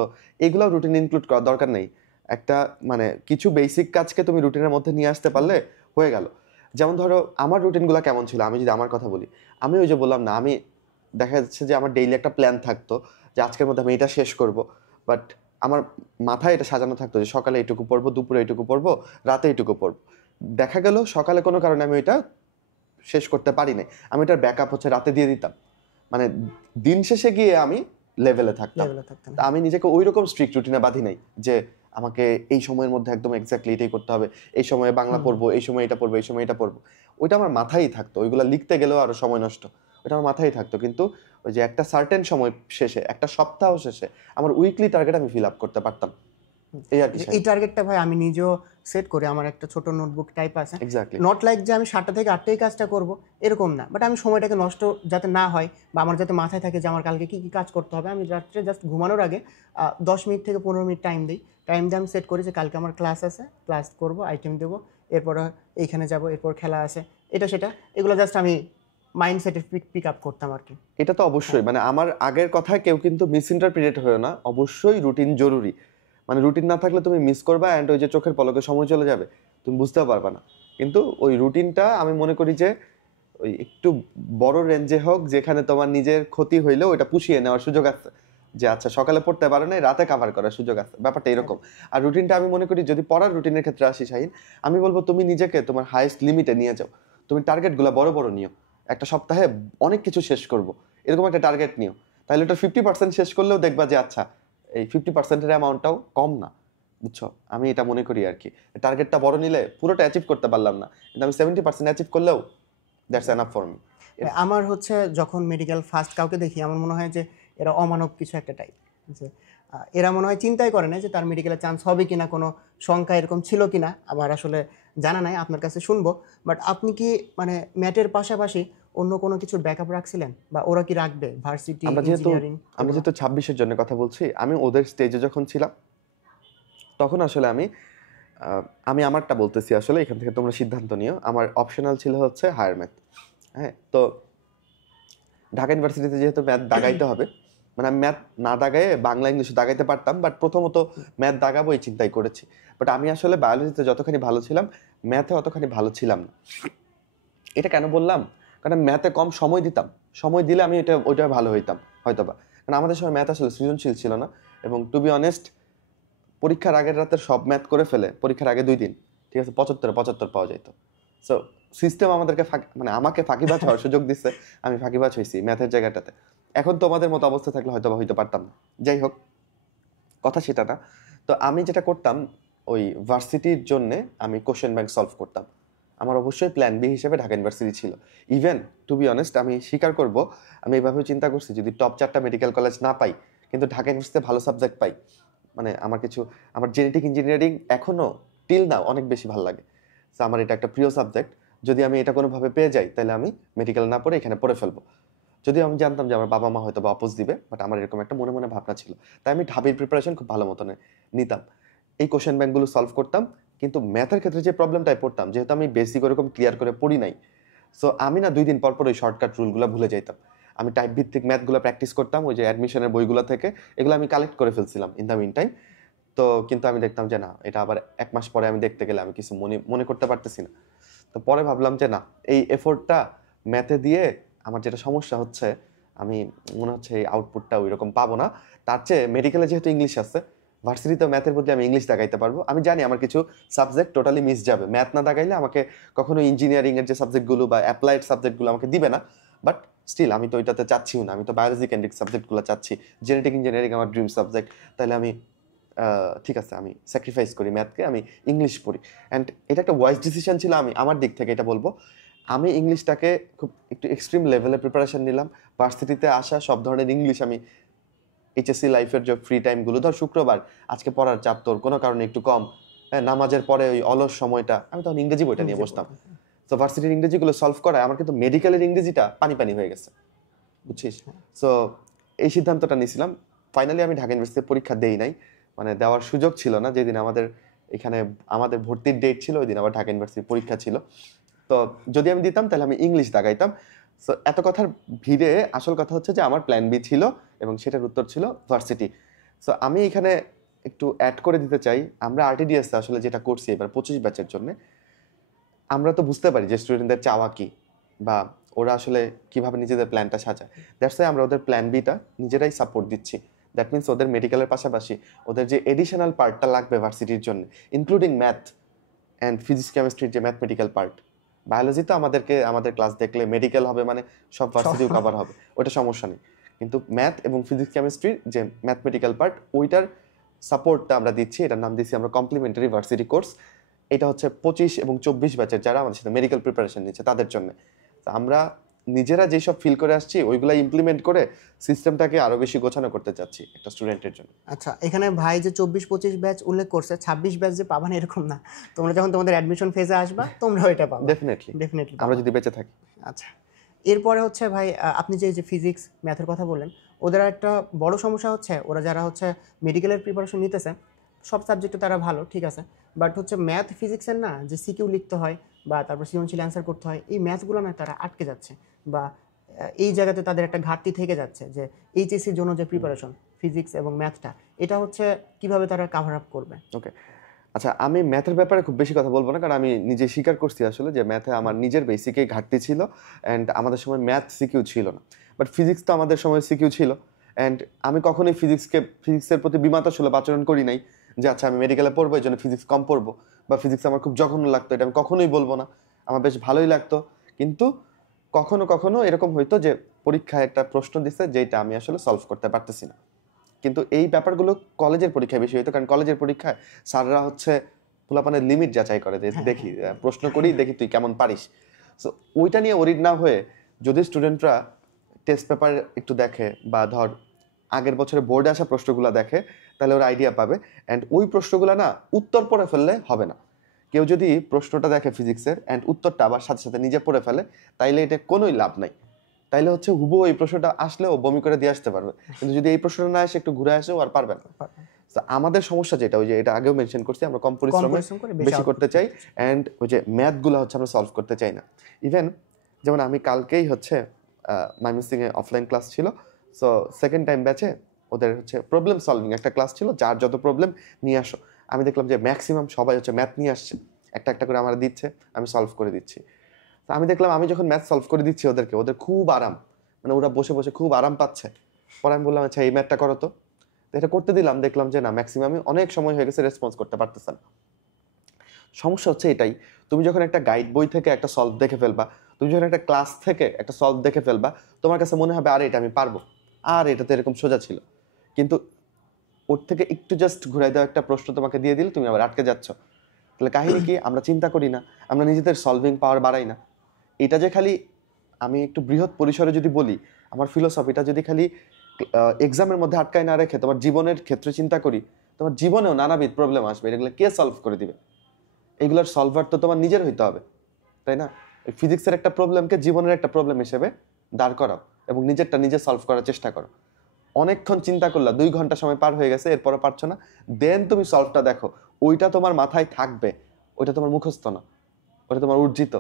এগুলো রুটিন ইনক্লুড করার দরকার নেই। একটা মানে কিছু বেসিক কাজকে তুমি রুটিনের মধ্যে নিয়ে আসতে পারলে হয়ে গেল। যেমন ধরো আমার রুটিনগুলো কেমন ছিল, আমি যদি আমার কথা বলি, আমি ওই যে বললাম না, আমি দেখা যাচ্ছে যে আমার ডেইলি একটা প্ল্যান থাকতো যে আজকের মধ্যে আমি এটা শেষ করব, বাট আমার মাথায় এটা সাজানো থাকতো যে সকালে এইটুকু পড়বো, দুপুরে এইটুকু পড়বো, রাতে এইটুকু পড়বো। দেখা গেল সকালে কোনো কারণে আমি ওইটা শেষ করতে পারি নাই, আমি এটার ব্যাকআপ হচ্ছে রাতে দিয়ে দিতাম, মানে দিন শেষে গিয়ে আমি লেভেলে থাকতাম। আমি নিজেকে ওই রকম স্ট্রিক্ট রুটিনে বাঁধি নাই যে আমাকে এই সময়ের মধ্যে একদম এক্স্যাক্টলি এটাই করতে হবে, এই সময়ে বাংলা পড়বো, এই সময় এটা পড়বো, এই সময় এটা পড়বো। ওইটা আমার মাথায় থাকতো, ওইগুলো লিখতে গেলেও আরো সময় নষ্ট, ওইটা আমার মাথায় থাকতো। কিন্তু ওই যে একটা সার্টেন সময় শেষে, একটা সপ্তাহ শেষে আমার উইকলি টার্গেট আমি ফিল আপ করতে পারতাম। এই টার্গেটটা ভাই আমি নিজেও সেট করি, আমার একটা ছোট নোটবুক টাইপ আছে। নট লাইক যে আমি 7টা থেকে 8টায় কাজটা করব এরকম না, বাট আমি সময়টাকে নষ্ট যাতে না হয়, বা আমার যাতে মাথায় থাকে যে আমার কালকে কী কী কাজ করতে হবে, আমি রাত্রে জাস্ট ঘুমানোর আগে 10 মিনিট থেকে 15 মিনিট টাইম দিয়ে আমি সেট করি যে কালকে আমার ক্লাস আছে, ক্লাস করব, আইটেম দেবো, এরপর এইখানে যাব, এরপর খেলা আছে, এটা সেটা, এগুলো জাস্ট আমি মাইন্ডসেটে পিক আপ করতাম আর কি। এটা তো অবশ্যই, মানে আমার আগের কথায় কেউ কিন্তু মিস ইন্টারপ্রিটেড হয়েও না, অবশ্যই রুটিন জরুরি। মানে রুটিন না থাকলে তুমি মিস করবা, অ্যান্ড ওই যে চোখের পলকে সময় চলে যাবে, তুমি বুঝতেও পারবা না। কিন্তু ওই রুটিনটা আমি মনে করি যে ওই একটু বড় রেঞ্জে হোক, যেখানে তোমার নিজের ক্ষতি হইলেও ওইটা পুষিয়ে নেওয়ার সুযোগ আছে, যে আচ্ছা সকালে পড়তে পারো না, রাতে কাভার করার সুযোগ আছে, ব্যাপারটা এরকম। আর রুটিনটা আমি মনে করি, যদি পড়ার রুটিনের ক্ষেত্রে আসি শাহিন, আমি বলবো তুমি নিজেকে তোমার হাইয়েস্ট লিমিটে নিয়ে যাও। তুমি টার্গেটগুলো বড় বড় নিও, একটা সপ্তাহে অনেক কিছু শেষ করব এরকম একটা টার্গেট নিও। তাহলে ওটা 50% শেষ করলেও দেখবা যে আচ্ছা এই 50%-এর অ্যামাউন্টটাও কম না, বুঝছো? আমি এটা মনে করি আর কি। টার্গেটটা বড় নিলে পুরোটা অ্যাচিভ করতে পারলাম না, কিন্তু আমি 70% অ্যাচিভ করলেও দ্যাটস এনাফ ফর মি। আমার হচ্ছে যখন মেডিকেল ফার্স্ট কাউকে দেখি আমার মনে হয় যে এরা অমানব কিছু একটা টাইপ, যে এরা মনে হয় চিন্তাই করে না যে তার মেডিকেলে চান্স হবে কিনা, কোনো শঙ্কা এরকম ছিল কিনা, আমার আসলে জানা নাই, আপনার কাছে শুনবো। বাট আপনি কি মানে ম্যাটের পাশাপাশি অন্য কোনো কিছুর ব্যাকআপ রাখছিলেন, বা ওরা কি রাখবে ভার্সিটি ইঞ্জিনিয়ারিং? আমরা যেহেতু 26-এর জন্য কথা বলছি, আমি ওদের স্টেজে যখন ছিলাম তখন আসলে আমি আমারটা বলতেছি, আসলে এখান থেকে তোমরা সিদ্ধান্ত নিও। আমার অপশনাল ছিল হচ্ছে হায়ার ম্যাথ। হ্যাঁ, তো ঢাকা ইউনিভার্সিটিতে যেহেতু ম্যাথ দাগাইতে হবে, মানে আমি ম্যাথ না দাগায়ে বাংলা ইংলিশে দাগাইতে পারতাম, বাট প্রথমত ম্যাথ দাগাবো এই চিন্তাই করেছি। বাট আমি আসলে বায়োলজিতে যতখানি ভালো ছিলাম, ম্যাথে অতখানি ভালো ছিলাম না। এটা কেন বললাম? কারণ ম্যাথে কম সময় দিতাম, সময় দিলে আমি ওইটা ভালো হইতাম হয়তোবা। কারণ আমাদের সময় ম্যাথ আসলে সৃজনশীল ছিল না, এবং টু বি অনেস্ট পরীক্ষার আগের রাতে সব ম্যাথ করে ফেলে পরীক্ষার আগে 2 দিন, ঠিক আছে, 75 পাওয়া যেত। সো সিস্টেম আমাদেরকে মানে আমাকে ফাঁকিবাজ হওয়ার সুযোগ দিচ্ছে, আমি ফাঁকিবাজ হয়েছি ম্যাথের জায়গাটাতে। এখন তোমাদের মতো অবস্থা থাকলে হয়তো বা হইতে পারতাম না। যাই হোক, কথা সেটা না। তো আমি যেটা করতাম, ওই ভার্সিটির জন্যে আমি কোশ্চেন ব্যাংক সলভ করতাম। আমার অবশ্যই প্ল্যান বি হিসেবে ঢাকা ইউনিভার্সিটি ছিল। ইভেন টু বি অনেস্ট আমি স্বীকার করব, আমি এইভাবেও চিন্তা করছি, যদি টপ 4টা মেডিকেল কলেজ না পাই কিন্তু ঢাকা ইউনিভার্সিটিতে ভালো সাবজেক্ট পাই, মানে আমার জেনেটিক ইঞ্জিনিয়ারিং এখনও টিল নাও অনেক বেশি ভালো লাগে। সো আমার এটা একটা প্রিয় সাবজেক্ট। যদি আমি এটা কোনোভাবে পেয়ে যাই, তাহলে আমি মেডিকেল না পড়ে এখানে পড়ে ফেলবো। যদিও আমি জানতাম যে আমার বাবা মা হয়তো বা অপোজ দিবে, বাট আমার এরকম একটা মনে মনে ভাবনা ছিল। তাই আমি ঢাবির প্রিপারেশন খুব ভালো মতো নিতাম, এই কোশ্চেন ব্যাংকগুলো সলভ করতাম। কিন্তু ম্যাথের ক্ষেত্রে যে প্রবলেমটাই পড়তাম, যেহেতু আমি বেসিক ওরকম ক্লিয়ার করে পড়ি নাই, সো আমি না 2 দিন পর পর ওই শর্টকাট রুলগুলো ভুলে যাইতাম। আমি টাইপ ভিত্তিক ম্যাথগুলো প্র্যাকটিস করতাম ওই যে অ্যাডমিশনের বইগুলো থেকে, এগুলো আমি কালেক্ট করে ফেলছিলাম ইন দ্য মিন টাইম। তো কিন্তু আমি দেখতাম যে না, এটা আবার 1 মাস পরে আমি দেখতে গেলে আমি কিছু মনে করতে পারতেছি না। তো পরে ভাবলাম যে না, এই এফোর্টটা ম্যাথে দিয়ে আমার যেটা সমস্যা হচ্ছে, আমি মনে হচ্ছে এই আউটপুটটা ওই রকম পাবো না। তার চেয়ে মেডিকেলে যেহেতু ইংলিশ আছে, ভার্সিটিতে ম্যাথের বদলে আমি ইংলিশ দাগাইতে পারবো। আমি জানি আমার কিছু সাবজেক্ট টোটালি মিস যাবে, ম্যাথ না দাগাইলে আমাকে কখনো ইঞ্জিনিয়ারিংয়ের যে সাবজেক্টগুলো বা অ্যাপ্লাইড সাবজেক্টগুলো আমাকে দিবে না। বাট স্টিল আমি তো ওইটাতে চাচ্ছিও না, আমি তো বায়োলজি কেন্দ্রিক সাবজেক্টগুলো চাচ্ছি। জেনেটিক ইঞ্জিনিয়ারিং আমার ড্রিম সাবজেক্ট, তাহলে আমি ঠিক আছে, আমি স্যাক্রিফাইস করি ম্যাথকে, আমি ইংলিশ পড়ি। অ্যান্ড এটা একটা ওয়াইজ ডিসিশন ছিল, আমার দিক থেকে এটা বলবো। আমি ইংলিশটাকে খুব একটু এক্সট্রিম লেভেলে প্রিপারেশন নিলাম। ভার্সিটিতে আসা সব ধরনের ইংলিশ আমি এইচএসসি লাইফের যে ফ্রি টাইমগুলো, ধর শুক্রবার আজকে পড়ার চাপ তোর কোনো কারণে একটু কম, হ্যাঁ, নামাজের পরে ওই অলস সময়টা আমি তখন ইংরেজি বইটা নিয়ে বসতাম। তো ভার্সিটির ইংরেজিগুলো সলভ করায় আমার কিন্তু মেডিকেলের ইংরেজিটা পানি পানি হয়ে গেছে, বুঝছিস? সো এই সিদ্ধান্তটা নিয়েছিলাম। ফাইনালি আমি ঢাকা ইউনিভার্সিটিতে পরীক্ষা দেই নাই, মানে দেওয়ার সুযোগ ছিল না। যেদিন আমাদের ভর্তির ডেট ছিল, ওই দিন আবার ঢাকা ইউনিভার্সিটির পরীক্ষা ছিল। তো যদি আমি দিতাম তাহলে আমি ইংলিশ দাগাইতাম। সো এত কথার ভিড়ে আসল কথা হচ্ছে যে আমার প্ল্যান বি ছিল, এবং সেটার উত্তর ছিল ভার্সিটি। সো আমি এখানে একটু অ্যাড করে দিতে চাই, আমরা আরটিডিএস আসলে যেটা করছি এবার 25 ব্যাচের জন্য, আমরা তো বুঝতে পারি যে স্টুডেন্টদের চাওয়া কি, বা ওরা আসলে কিভাবে নিজেদের প্ল্যানটা সাজায়। দ্যাটস ওয়াই আমরা ওদের প্ল্যান বিটা নিজেরাই সাপোর্ট দিচ্ছি। দ্যাট মিনস ওদের মেডিকেলের পাশাপাশি ওদের যে এডিশনাল পার্টটা লাগবে ভার্সিটির জন্য, ইনক্লুডিং ম্যাথ অ্যান্ড ফিজিক্স কেমিস্ট্রির যে ম্যাথমেটিক্যাল পার্ট, বায়োলজি তো আমাদের ক্লাস দেখলে মেডিকেল হবে মানে সব ভার্সিটিও কভার হবে, ওটা সমস্যা নেই। কিন্তু ম্যাথ এবং ফিজিক্স কেমিস্ট্রির যে ম্যাথমেটিক্যাল পার্ট, ওইটার সাপোর্টটা আমরা দিচ্ছি। এটার নাম দিচ্ছি আমরা কমপ্লিমেন্টারি ভার্সিটি কোর্স। এটা হচ্ছে 25 এবং 24 ব্যাচের যারা আমাদের সাথে মেডিকেল প্রিপারেশন নিচ্ছে তাদের জন্য। তো আমরা নিজেরা যেসব ফিল করে আসছি ওইগুলা ইমপ্লিমেন্ট করে সিস্টেমটাকে আরো বেশি গোছানো করতে চাচ্ছি একটা স্টুডেন্টের জন্য। আচ্ছা, এখানে ভাই যে 24-25 ব্যাচ উল্লেখ করছে, 26 ব্যাচ যে পাবা না এরকম না। তোমরা যখন তোমাদের অ্যাডমিশন ফেজে আসবা তোমরা ওইটা পাবা ডেফিনেটলি আমরা যদি বেঁচে থাকি। আচ্ছা, এরপরে হচ্ছে ভাই আপনি যে ফিজিক্স ম্যাথের কথা বললেন, ওদের একটা বড় সমস্যা হচ্ছে ওরা যারা হচ্ছে মেডিকেলের প্রিপারেশন নিতেছে, সব সাবজেক্টে তারা ভালো, ঠিক আছে, বাট হচ্ছে ম্যাথ ফিজিক্সের না যে সিকিউ লিখতে হয়, বা তারপর সৃজনশীল অ্যান্সার করতে হয়, এই ম্যাথগুলো না তারা আটকে যাচ্ছে, বা এই জায়গাতে তাদের একটা ঘাটতি থেকে যাচ্ছে যে এইচএসসির জন্য যে প্রিপারেশন ফিজিক্স এবং ম্যাথটা, এটা হচ্ছে কিভাবে তারা কাভার আপ করবে। ওকে, আচ্ছা, আমি ম্যাথের ব্যাপারে খুব বেশি কথা বলবো না, কারণ আমি নিজে স্বীকার করছি আসলে যে ম্যাথে আমার নিজের বেসিকেই ঘাটতি ছিল, অ্যান্ড আমাদের সময় ম্যাথ সিকিউ ছিল না। বাট ফিজিক্স তো আমাদের সময় সিকিউ ছিল, অ্যান্ড আমি কখনোই ফিজিক্সের প্রতি বিমাতাসুলভ আচরণ করি নাই যে আচ্ছা আমি মেডিকেলে পড়বো এই জন্য ফিজিক্স কম পড়বো, বা ফিজিক্স আমার খুব জঘন্য লাগতো, এটা আমি কখনোই বলবো না। আমার বেশ ভালোই লাগতো, কিন্তু কখনো কখনো এরকম হইতো যে পরীক্ষায় একটা প্রশ্ন দিচ্ছে যেটা আমি আসলে সলভ করতে পারতেছি না। কিন্তু এই ব্যাপারগুলো কলেজের পরীক্ষায় বেশি হইতো, কারণ কলেজের পরীক্ষায় স্যাররা হচ্ছে পোলাপানের লিমিট যাচাই করে, যে দেখি প্রশ্ন করি, দেখি তুই কেমন পারিস। সো ওইটা নিয়ে ওরিড না হয়ে যদি স্টুডেন্টরা টেস্ট পেপার একটু দেখে, বা ধর আগের বছরে বোর্ডে আসা প্রশ্নগুলো দেখে, তাহলে ওরা আইডিয়া পাবে। অ্যান্ড ওই প্রশ্নগুলো না উত্তর পড়ে ফেললে হবে না। কেউ যদি প্রশ্নটা দেখে ফিজিক্সের অ্যান্ড উত্তরটা আবার সাথে সাথে নিজে পড়ে ফেলে, তাইলে এটা কোনোই লাভ নাই। তাইলে হচ্ছে হুবহু এই প্রশ্নটা আসলে ও বমি করে দিয়ে আসতে পারবে, কিন্তু যদি এই প্রশ্নটা না আসে একটু ঘুরে আসেও আর পারবে না। তো আমাদের সমস্যা যেটা, ওই যে এটা আগেও মেনশন করছি, আমরা কম পরিশ্রমে বেশি করতে চাই, অ্যান্ড ওই যে ম্যাথগুলো হচ্ছে আমরা সলভ করতে চাই না। ইভেন যেমন আমি কালকেই হচ্ছে ময়মনসিংহে অফলাইন ক্লাস ছিল, সো সেকেন্ড টাইম ব্যাচে ওদের হচ্ছে প্রবলেম সলভিং একটা ক্লাস ছিল, যার যত প্রবলেম নিয়ে আসো। আমি দেখলাম যে ম্যাক্সিমাম সবাই হচ্ছে ম্যাথ নিয়ে আসছে, একটা একটা করে আমার দিচ্ছে, আমি সলভ করে দিচ্ছি। তো আমি দেখলাম আমি যখন ম্যাথ সলভ করে দিচ্ছি ওদেরকে, ওদের খুব আরাম, মানে ওরা বসে বসে খুব আরাম পাচ্ছে। পরে আমি বললাম আচ্ছা এই ম্যাথটা করো তো, এটা করতে দিলাম, দেখলাম যে না ম্যাক্সিমামই অনেক সময় হয়ে গেছে রেসপন্স করতে পারতেছে না। সমস্যা হচ্ছে এটাই, তুমি যখন একটা গাইড বই থেকে একটা সলভ দেখে ফেলবা, তুমি যখন একটা ক্লাস থেকে একটা সলভ দেখে ফেলবা, তোমার কাছে মনে হবে আরে এটা আমি পারবো, আর এটা তো এরকম সোজা ছিল। কিন্তু ওর থেকে একটু জাস্ট ঘুরাই দেওয়া একটা প্রশ্ন তোমাকে দিয়ে দিলে তুমি আবার আটকে যাচ্ছ। তাহলে কাহিনী কি, আমরা চিন্তা করি না, আমরা নিজেদের সলভিং পাওয়ার বাড়াই না। এটা যে খালি, আমি একটু বৃহৎ পরিসরে যদি বলি, আমার ফিলোসফিটা যদি খালি এক্সামের মধ্যে আটকায় না রেখে তোমার জীবনের ক্ষেত্রে চিন্তা করি, তোমার জীবনেও নানাবিধ প্রবলেম আসবে, এগুলো কে সলভ করে দিবে? এগুলোর সলভার তো তোমার নিজের হইতে হবে, তাই না? ফিজিক্সের একটা প্রবলেমকে জীবনের একটা প্রবলেম হিসেবে দাঁড় করাও এবং নিজেরটা নিজে সলভ করার চেষ্টা করো। অনেকক্ষণ চিন্তা করলা, 2 ঘন্টা সময় পার হয়ে গেছে, এরপরও পারছো না, দেন তুমি সলভটা দেখো, ওইটা তোমার মাথায় থাকবে, ওইটা তোমার মুখস্থ না, ওটা তোমার অর্জিত।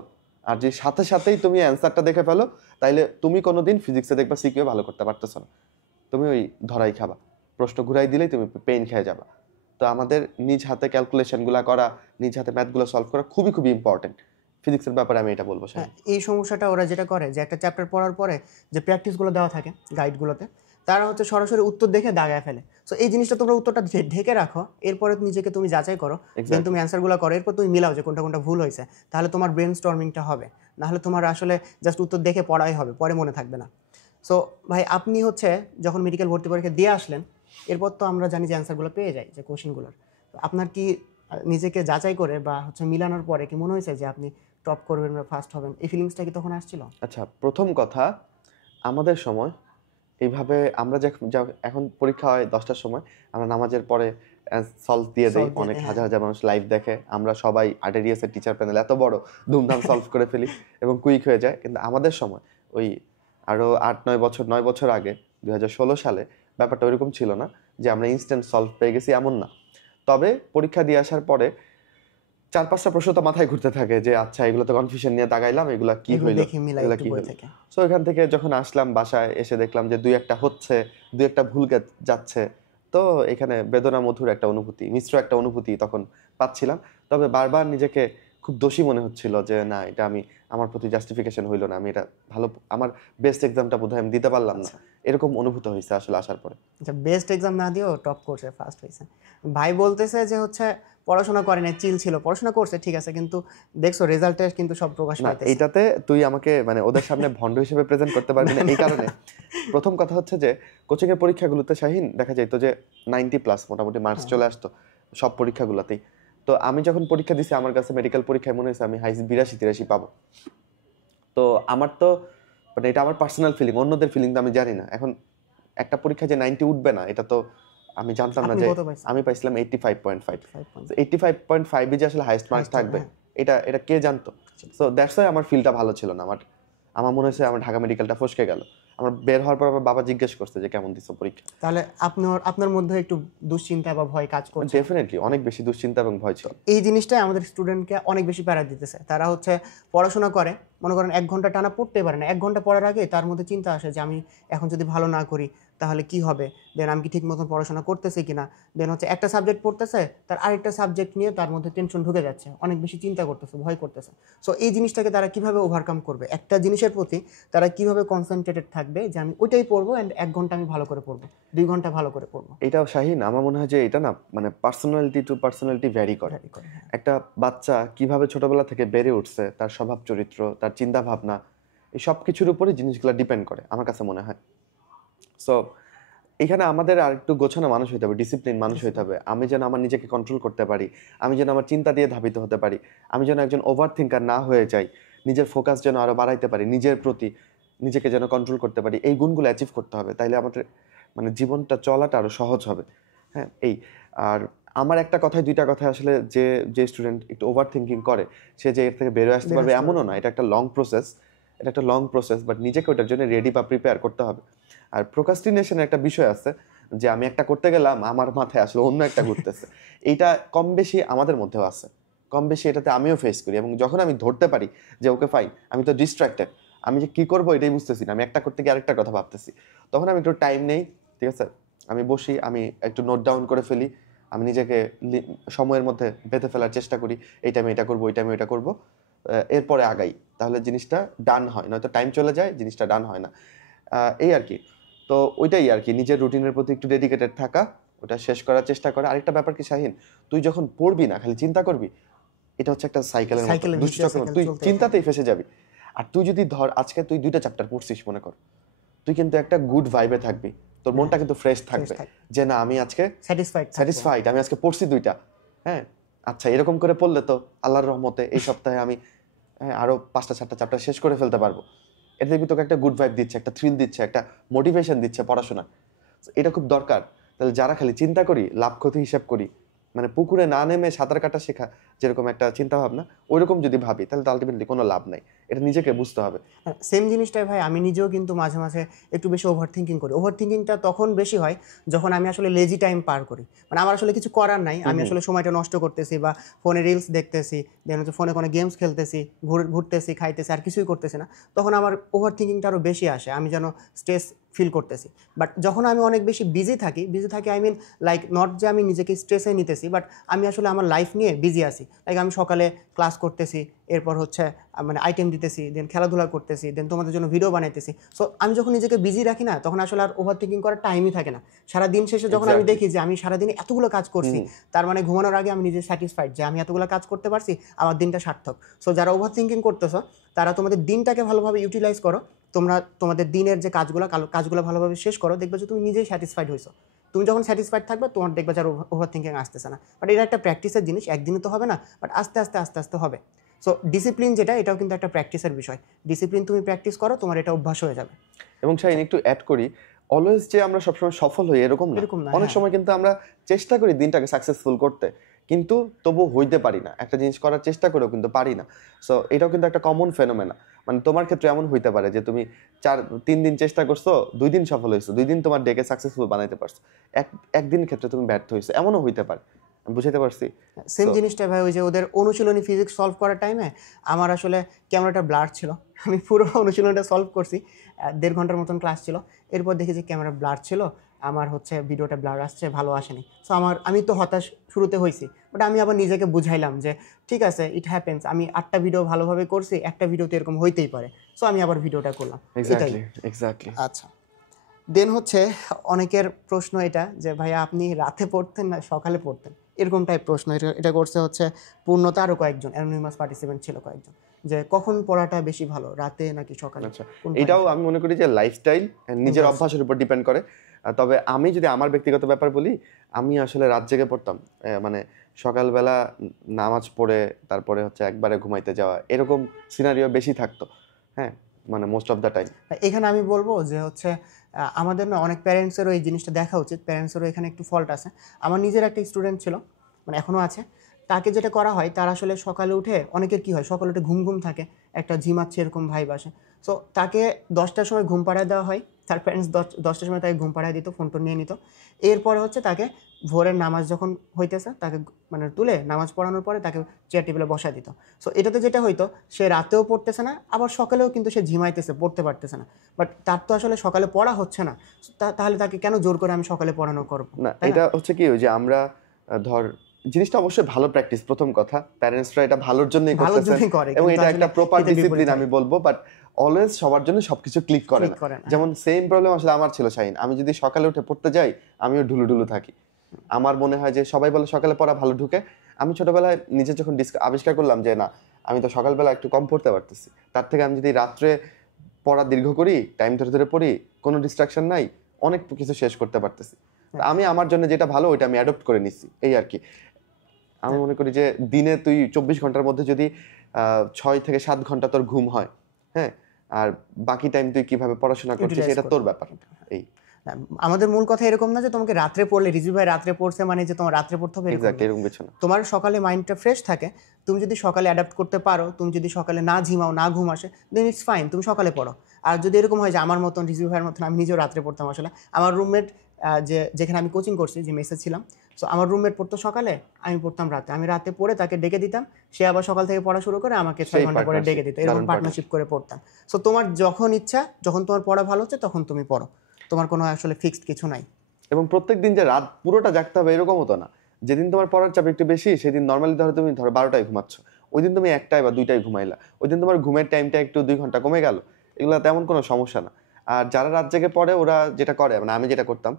আর যে সাথে সাথেই তুমি অ্যান্সারটা দেখে ফেলো, তাইলে তুমি কোনোদিন ফিজিক্সে দেখবা সিকিউ ভালো করতে পারতেছো না, তুমি ওই ধরাই খাবা, প্রশ্ন ঘুরাই দিলেই তুমি পেইন খেয়ে যাবা। তো আমাদের নিজ হাতে ক্যালকুলেশনগুলো করা, নিজ হাতে ম্যাথগুলো সলভ করা খুবই খুবই ইম্পর্টেন্ট। ফিজিক্সের ব্যাপারে আমি এটা বলবো। এই সমস্যাটা ওরা যেটা করে যে একটা চ্যাপ্টার পড়ার পরে যে প্র্যাকটিসগুলো দেওয়া থাকে গাইডগুলোতে, তারা হচ্ছে সরাসরি উত্তর দেখে দাগায় ফেলে। সো এই জিনিসটা তোমরা উত্তরটা ঢেকে রাখো, এরপরে নিজেকে তুমি যাচাই করো, দেন তুমি অ্যান্সারগুলো করো, এরপর তুমি মিলাও যে কোনটা কোনটা ভুল হয়েছে, তাহলে তোমার ব্রেন স্টর্মিংটা হবে। নাহলে তোমার আসলে জাস্ট উত্তর দেখে পড়াই হবে, পরে মনে থাকবে না। সো ভাই, আপনি হচ্ছে যখন মেডিকেল ভর্তি পরীক্ষা দিয়ে আসলেন, এরপর তো আমরা জানি যে অ্যান্সারগুলো পেয়ে যাই যে কোশ্চেনগুলোর, আপনার কি নিজেকে যাচাই করে বা হচ্ছে মিলানোর পরে কি মনে হয়েছে যে আপনি টপ করবেন বা ফার্স্ট হবেন? এই ফিলিংসটা কি তখন আসছিল? আচ্ছা, প্রথম কথা, আমাদের সময় এইভাবে আমরা এখন পরীক্ষা হয় 10টার সময়, আমরা নামাজের পরে সলভ দিয়ে দেই, অনেক হাজার হাজার মানুষ লাইভ দেখে, আমরা সবাই আরডিএস-এর টিচার প্যানেল এত বড়, ধুমধাম সলভ করে ফেলি এবং কুইক হয়ে যায়। কিন্তু আমাদের সময় ওই আরও 9 বছর আগে 2016 সালে ব্যাপারটা ওইরকম ছিল না যে আমরা ইনস্ট্যান্ট সলভ পেয়ে গেছি, এমন না। তবে পরীক্ষা দিয়ে আসার পরে 4-5টা প্রশ্ন তো মাথায় ঘুরতে থাকে যে আচ্ছা এগুলো তো কনফিউশন নিয়ে দাগাইলাম, এগুলা কি হইলো, এগুলা কি হইলো। সো এখান থেকে যখন আসলাম বাসায় এসে দেখলাম যে 2-1টা হচ্ছে, 2-1টা ভুল যাচ্ছে, তো এখানে বেদনা মধুর একটা অনুভূতি, মিশ্র একটা অনুভূতি তখন পাচ্ছিলাম। তবে বারবার নিজেকে খুব দোষী মনে হচ্ছিল যে না, এটা আমার প্রতি জাস্টিফিকেশন হইলো না, আমি এটা ভালো, আমার বেস্ট এক্সামটা বোধহয় আমি দিতে পারলাম না, এরকম অনুভূত হয়েছে আসলে আসার পরে। আচ্ছা, বেস্ট এক্সাম না দিয়েও টপ করছে, ফার্স্ট হয়েছে। ভাই বলতেছে যে হচ্ছে পড়াশোনা করে না, চিল ছিল, পড়াশোনা করছে ঠিক আছে, কিন্তু দেখছো রেজাল্টে কিন্তু সব প্রকাশ পাইতেছে। এইটাতে তুই আমাকে মানে ওদের সামনে ভন্ড হিসেবে প্রেজেন্ট করতে পারবি না। এই কারণে প্রথম কথা হচ্ছে যে কোচিং এর পরীক্ষাগুলোতে শাহিন দেখা যেত যে 90+ মোটামুটি মার্কস চলে আসতো সব পরীক্ষাগুলোতেই। তো আমি যখন পরীক্ষা দিছি, আমার কাছে মেডিকেল পরীক্ষায় মনে হয়েছে আমি হাইস্ট 82-83 পাবো। তো আমার তো মানে এটা আমার পার্সোনাল ফিলিং, অন্যদের ফিলিং তো আমি জানি না। এখন একটা পরীক্ষা যে 90 উঠবে না, এটা তো আমি জানতাম না। যে আমি পাইছিলাম 85.5। 85.5 যে আসলে হাইস্ট মার্কস থাকবে, এটা কে জানতো? সো দ্যাটস ওয়াই আমার ফিলটা ভালো ছিল না। আমার মনে হয়েছে আমার ঢাকা মেডিকেলটা ফসকে গেল। আমার বের হওয়ার পর আমার বাবা জিজ্ঞেস করছে যে কেমন দিছো পরীক্ষা। তাহলে আপনার মধ্যে একটু দুশ্চিন্তা বা ভয় কাজ করছে? ডেফিনেটলি অনেক বেশি দুশ্চিন্তা এবং ভয় ছিল। এই জিনিসটাই আমাদের স্টুডেন্টকে অনেক বেশি প্যারা দিতেছে। তারা হচ্ছে পড়াশোনা করে, মনে করেন 1 ঘন্টা টানা পড়তে পারে না, 1 ঘন্টা পড়ার আগে তার মধ্যে চিন্তা আসে যে আমি এখন যদি ভালো না করি তাহলে কি হবে, দেন আমি কি ঠিক মতন পড়াশোনা করতেছি কিনা, দেন হচ্ছে একটা সাবজেক্ট পড়তেছে, তার আরেকটা সাবজেক্ট নিয়ে তার মধ্যে টেনশন ঢুকে যাচ্ছে, অনেক বেশি চিন্তা করতেছে, ভয় করতেছে। সো এই জিনিসটাকে তারা কিভাবে ওভারকাম করবে, একটা জিনিসের প্রতি তারা কিভাবে কনসেন্ট্রেটেড থাকবে যে আমি ওইটাই পড়বো অ্যান্ড 1 ঘন্টা আমি ভালো করে পড়বো, 2 ঘন্টা ভালো করে পড়বো? এটাও শাহীন, আমার মনে হয় যে এটা না মানে পার্সোনালিটি টু পার্সোনালিটি ভ্যারি করে। একটা বাচ্চা কিভাবে ছোটবেলা থেকে বেড়ে উঠছে, তার স্বভাব চরিত্র, তার চিন্তা ভাবনা, এই সব কিছুর উপরে জিনিসগুলো ডিপেন্ড করে আমার কাছে মনে হয়। সো এখানে আমাদের আর একটু গোছানো মানুষ হতে হবে, ডিসিপ্লিন মানুষ হতে হবে। আমি যেন আমার নিজেকে কন্ট্রোল করতে পারি, আমি যেন আমার চিন্তা দিয়ে ধাবিত হতে পারি, আমি যেন একজন ওভার থিঙ্কার না হয়ে যাই, নিজের ফোকাস যেন আরো বাড়াইতে পারি, নিজের প্রতি নিজেকে যেন কন্ট্রোল করতে পারি, এই গুণগুলো অ্যাচিভ করতে হবে। তাইলে আমাদের মানে জীবনটা চলাটা আরো সহজ হবে। হ্যাঁ, এই আর আমার একটা কথায় দুইটা কথা আসলে, যে যে স্টুডেন্ট একটু ওভার থিঙ্কিং করে সে যে এর থেকে বেরোয় আসতে পারবে এমনও না। এটা একটা লং প্রসেস, বাট নিজেকে ওটার জন্য রেডি বা প্রিপেয়ার করতে হবে। আর প্রোক্রাস্টিনেশনের একটা বিষয় আছে যে আমি একটা করতে গেলাম, আমার মাথায় আসলে অন্য একটা ঘুরতেছে। এইটা কম বেশি আমাদের মধ্যেও আছে, কম বেশি এটাতে আমিও ফেস করি। এবং যখন আমি ধরতে পারি যে ওকে ফাইন, আমি তো ডিস্ট্রাক্টেড, আমি যে কী করবো এটাই বুঝতেছি না, আমি একটা করতে গিয়ে আরেকটা কথা ভাবতেছি, তখন আমি একটু টাইম নেই, ঠিক আছে, আমি বসি, আমি একটু নোট ডাউন করে ফেলি, আমি নিজেকে সময়ের মধ্যে বেঁধে ফেলার চেষ্টা করি, এই টাইমে এটা করবো, এই টাইমে এটা করবো, এরপরে আগাই, তাহলে জিনিসটা ডান হয়। নয়তো টাইম চলে যায়, জিনিসটা ডান হয় না। এই আর কি। তো ওইটাই আর কি, নিজের রুটিনের প্রতি একটু ডেডিকেটেড থাকা, ওটা শেষ করার চেষ্টা করা। আরেকটা ব্যাপার কি শাহীন, তুই যখন পড়বি না খালি চিন্তা করবি, এটা হচ্ছে একটা সাইকেলের মতো, দুশ্চক্র, তুই চিন্তাতেই ফেসে যাবি। আর তুই যদি ধর আজকে তুই 2টা চ্যাপ্টার পড়ছিস মনে কর, তুই কিন্তু একটা গুড ভাইবে থাকবি, তোর মনটা কিন্তু ফ্রেশ থাকবে যে না আমি আজকে স্যাটিসফাইড, আমি আজকে পড়ছি 2টা। হ্যাঁ, আচ্ছা এরকম করে পড়লে তো আল্লাহর রহমতে এই সপ্তাহে আমি আরো 5টা 7টা চ্যাপ্টার শেষ করে ফেলতে পারবো। এটা কিন্তু তোকে একটা গুড ভাইব দিচ্ছে, একটা থ্রিল দিচ্ছে, একটা মোটিভেশন দিচ্ছে পড়াশোনা। এটা খুব দরকার। তাহলে যারা খালি চিন্তা করি, লাভ ক্ষতি হিসাব করি, মানে পুকুরে না নেমে সাঁতার কাটা শেখা যেরকম একটা চিন্তা ভাবনা, ওইরকম যদি ভাবি তাহলে তো আলটিমেটলি কোনো লাভ নাই। এটা নিজেকে বুঝতে হবে। সেম জিনিসটাই ভাই, আমি নিজেও কিন্তু মাঝে মাঝে একটু বেশি ওভার থিঙ্কিং করি। ওভার থিঙ্কিংটা তখন বেশি হয় যখন আমি আসলে লেজি টাইম পার করি, মানে আমার আসলে কিছু করার নাই, আমি আসলে সময়টা নষ্ট করতেছি বা ফোনে রিলস দেখতেছি, দেন হচ্ছে ফোনে কোনো গেমস খেলতেছি, ঘুরতেছি, খাইতেছি, আর কিছুই করতেছি না, তখন আমার ওভার থিঙ্কিংটা আরও বেশি আসে, আমি যেন স্ট্রেস ফিল করতেছি। বাট যখন আমি অনেক বেশি বিজি থাকি আই মিন লাইক নট যে আমি নিজেকে স্ট্রেসে নিতেছি, বাট আমি আসলে আমার লাইফ নিয়ে বিজি আছি। লাইক আমি সকালে ক্লাস করতেছি, এরপর হচ্ছে মানে আইটেম দিতেছি, দেন খেলাধুলা করতেছি, দেন তোমাদের জন্য ভিডিও বানাইতেছি। সো আমি যখন নিজেকে বিজি রাখি না, তখন আসলে আর ওভার থিঙ্কিং করার টাইমই থাকে না। সারা দিন শেষে যখন আমি দেখি যে আমি সারাদিনে এতগুলো কাজ করছি, তার মানে ঘুমানোর আগে আমি নিজে স্যাটিসফাইড যে আমি এতগুলো কাজ করতে পারছি, আমার দিনটা সার্থক। সো যারা ওভার থিঙ্কিং করতেছো তারা তোমাদের দিনটাকে ভালোভাবে ইউটিলাইজ করো, তোমরা তোমাদের দিনের যে কাজগুলো ভালোভাবে শেষ করো, দেখবে যে তুমি নিজেই স্যাটিসফাইড হয়েছো। তুমি যখন স্যাটিসফাইড থাকবে তোমার দেখবে যে আর ওভার থিঙ্কিং আসতেছে না। বাট এটা একটা প্র্যাকটিসের জিনিস, একদিনে তো হবে না, বাট আস্তে আস্তে হবে। সো ডিসিপ্লিন যেটা, এটাও কিন্তু একটা প্র্যাকটিসের বিষয়। ডিসিপ্লিন তুমি প্র্যাকটিস করো, তোমার এটা অভ্যাস হয়ে যাবে। এবং শাহীন একটু অ্যাড করি, অলওয়েজ যে আমরা সবসময় সফল হই এরকম না। অনেক সময় কিন্তু আমরা চেষ্টা করি দিনটাকে সাকসেসফুল করতে, কিন্তু তবু হইতে পারি না, একটা জিনিস করার চেষ্টা করেও কিন্তু পারি না। সো এটাও কিন্তু একটা কমন ফেনোমেনা। মানে তোমার ক্ষেত্রে এমন হইতে পারে যে তুমি 3 দিন চেষ্টা করছো, 2 দিন সফল হয়েছো, 2 দিন তোমার ডেকে সাকসেসফুল বানাইতে পারছো, একদিনের ক্ষেত্রে তুমি ব্যর্থ হয়েছো, এমনও হইতে পারে। বুঝতে পারছি। সেম জিনিসটা ভাই, ওই যে ওদের অনুশীলনী ফিজিক্স সলভ করার টাইমে আমার আসলে ক্যামেরাটা ব্লার ছিল, আমি পুরো অনুশীলনীটা সলভ করছি, 1.5 ঘন্টার মতন ক্লাস ছিল, এরপর দেখি যে ক্যামেরা ব্লার ছিল, আমার হচ্ছে ভিডিওটা ব্লার আসছে, ভালো আসেনি। সো আমি তো হতাশ শুরুতে হয়েছি, বাট আমি আবার নিজেকে বুঝাইলাম যে ঠিক আছে, ইট হ্যাপেন্স, আমি 8টা ভিডিও ভালোভাবে করছি, একটা ভিডিওতে এরকম হইতেই পারে। সো আমি আবার ভিডিওটা করলাম। এক্স্যাক্টলি। আচ্ছা, দেন হচ্ছে অনেকের প্রশ্ন এটা যে ভাইয়া আপনি রাতে পড়তেন না সকালে পড়তেন, এরকম টাইপ প্রশ্ন। এটা করছে হচ্ছে পূর্ণতা, আরও কয়েকজন অ্যানোনিমাস পার্টিসিপেন্ট ছিল কয়েকজন, যে কখন পড়াটা বেশি ভালো, রাতে নাকি সকালে? আচ্ছা, এটাও আমি মনে করি যে লাইফস্টাইল, নিজের অভ্যাসের উপর ডিপেন্ড করে। তবে আমি যদি আমার ব্যক্তিগত ব্যাপার বলি, আমি আসলে রাত জেগে পড়তাম, মানে সকালবেলা নামাজ পড়ে তারপরে হচ্ছে একবারে ঘুমাইতে যাওয়া, এরকম সিনারিও বেশি থাকতো। হ্যাঁ, মানে মোস্ট অফ দ্য টাইম। এখানে আমি বলবো যে হচ্ছে আমাদের না অনেক প্যারেন্টসেরও এই জিনিসটা দেখা উচিত, প্যারেন্টসেরও এখানে একটু ফল্ট আছে। আমার নিজের একটা স্টুডেন্ট ছিল, মানে এখনও আছে, তাকে যেটা করা হয়, তার আসলে সকালে উঠে অনেকের কি হয়, সকালে উঠে ঘুম ঘুম থাকে, একটা ঝিমাচ্ছে এরকম ভাইব আসে। সো তাকে 10টার সময় ঘুম পাড়ায় দেওয়া হয়, তার প্যারেন্টস 10টার সময় তাকে ঘুম পাড়ায় দিত, ফোন টোন নিয়ে নিত। এরপরে হচ্ছে তাকে ভোরের নামাজ যখন হইতেছে, তাকে মানে তুলে নামাজ পড়ানোর পরে তাকে চেয়ার টেবিলে বসায় দিত। সো এটাতে যেটা হইতো, সে রাতেও পড়তেছে না, আবার সকালেও কিন্তু সে ঝিমাইতেছে, পড়তে পারতেছে না। বাট তার তো আসলে সকালে পড়া হচ্ছে না, তাহলে তাকে কেন জোর করে আমি সকালে পড়ানো করবো? না, তাই না? এটা হচ্ছে কি, ওই যে আমরা ধর জিনিসটা অবশ্যই ভালো প্র্যাকটিস, প্রথম কথা প্যারেন্টসরা এটা ভালোর জন্যই ভালোর করতেছেন জন্যই করে, এবং কিন্তু এটা আসলে একটা প্রপার এতে বিপরীত ডিসিপ্লিন হয়। আমি বলবো, বাট অলওয়েজ সবার জন্য সবকিছু ক্লিক করে ক্লিক না। করে না, যেমন সেম প্রবলেম আসলে আমার ছিল শাহিন, আমি যদি সকালে উঠে পড়তে যাই আমিও ঢুলু ঢুলু থাকি। আমার মনে হয় যে সবাই বলে সকালে পড়া ভালো ঢুকে, আমি ছোটবেলায় নিজে যখন আবিষ্কার করলাম যে না, আমি তো সকালবেলা একটু কম পড়তে পারতেছি, তার থেকে আমি যদি রাত্রে পড়া দীর্ঘ করি, টাইম ধরে ধরে পড়ি, কোনো ডিস্ট্রাকশন নাই, অনেক কিছু শেষ করতে পারতেছি। তো আমি আমার জন্য যেটা ভালো ওইটা আমি অ্যাডপ্ট করে নিছি, এই আর কি। আমি মনে করি যে দিনে তুই 24 ঘন্টার মধ্যে যদি 6 থেকে 7 ঘন্টা তোর ঘুম হয়, হ্যাঁ, আর বাকি টাইম তুই কিভাবে পড়াশোনা করছিস Utilize এটা তোর ব্যাপার। এই আমাদের মূল কথা এরকম না যে তোমাকে রাত্রে পড়লে, রিজু ভাই রাত্রে পড়ছে মানে যে তোমার রাত্রে পড়তে হবে, এরকম এক্স্যাক্ট না। এরকম কিছু না। তোমার সকালে মাইন্ডটা ফ্রেশ থাকে, তুমি যদি সকালে অ্যাডাপ্ট করতে পারো, তুমি যদি সকালে না ঝিমাও, না ঘুম আসে, দেন ইটস ফাইন, তুমি সকালে পড়ো। আর যদি এরকম হয় যে আমার মতন, রিজু ভাইয়ের মতন, আমি নিজেও রাত্রে পড়তাম আসলে। আমার রুমমেট, যেখানে আমি কোচিং করছি, যে মেসে ছিলাম, সো আমার রুমমেট পড়তো সকালে, আমি পড়তাম রাতে। আমি রাতে পড়ে তাকে ডেকে দিতাম, সে আবার সকাল থেকে পড়া শুরু করে আমাকে 6 ঘন্টা পরে ডেকে দিত, এরকম পার্টনারশিপ করে পড়তাম। সো তোমার যখন ইচ্ছা, যখন তোমার পড়া ভালো হচ্ছে, তখন তুমি পড়ো, তোমার কোনো আসলে ফিক্সড কিছু নাই। এবং প্রত্যেক দিন যে রাত পুরোটা জাগতে হবে এরকমও তো না। যেদিন তোমার পড়ার চাপ একটু বেশি, সেদিন নর্মালি তুমি 12টায় ঘুমাচ্ছ, ওই দিন তুমি 1টায় বা 2টায় ঘুমাইলা, ওই দিন তোমার ঘুমের টাইমটা একটু 2 ঘন্টা কমে গেল, এগুলো তেমন কোনো সমস্যা না। আর যারা রাত জেগে পড়ে ওরা যেটা করে, মানে আমি যেটা করতাম,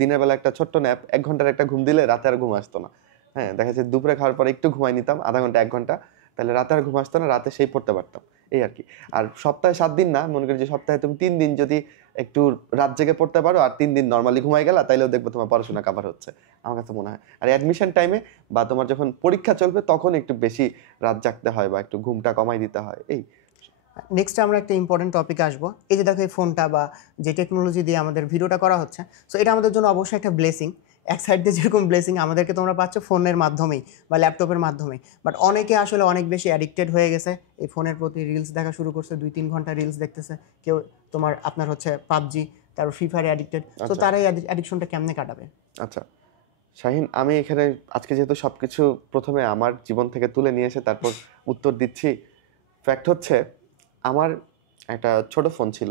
দিনের বেলা একটা ছোট্ট ন্যাপ, 1 ঘন্টার একটা ঘুম দিলে রাতে আর ঘুম আসতো না। হ্যাঁ, দেখা যাচ্ছে দুপুরে খাওয়ার পরে একটু ঘুমাই নিতাম, আধা ঘন্টা 1 ঘন্টা, তাহলে রাতে আর ঘুম আসতো না, রাতে সেই পড়তে পারতাম, এই আর কি। আর সপ্তাহে 7 দিন না, মনে করি যে সপ্তাহে তুমি 3 দিন যদি একটু রাত জেগে পড়তে পারো, আর 3 দিন নর্মালি ঘুমাই গেলা, তাইলেও দেখবো তোমার পড়াশোনা কাভার হচ্ছে, আমার কাছে মনে হয়। আর অ্যাডমিশন টাইমে বা তোমার যখন পরীক্ষা চলবে তখন একটু বেশি রাত জাগতে হয় বা একটু ঘুমটা কমাই দিতে হয়, এই। নেক্সট আমরা একটা ইম্পর্টেন্ট টপিকে আসবো। এই যে দেখো, এই ফোনটা বা যে টেকনোলজি দিয়ে আমাদের ভিডিওটা করা হচ্ছে, সো এটা আমাদের জন্য অবশ্যই একটা ব্লেসিং। এক সাইড দিয়ে যেরকম ব্লেসিং আমাদেরকে তোমরা পাচ্ছ ফোনের মাধ্যমেই বা ল্যাপটপের মাধ্যমেই, বাট অনেকে আসলে অনেক বেশি অ্যাডিক্টেড হয়ে গেছে এই ফোনের প্রতি। রিলস দেখা শুরু করছে, 2-3 ঘন্টা রিলস দেখতেছে কেউ, তোমার আপনার হচ্ছে পাবজি, তারপর ফ্রি ফায়ার অ্যাডিক্টেড। তো তারা এই অ্যাডিকশনটা কেমনে কাটাবে? আচ্ছা শাহিন, আমি এখানে আজকে যেহেতু সবকিছু প্রথমে আমার জীবন থেকে তুলে নিয়ে এসে তারপর উত্তর দিচ্ছি, ফ্যাক্ট হচ্ছে আমার একটা ছোট ফোন ছিল,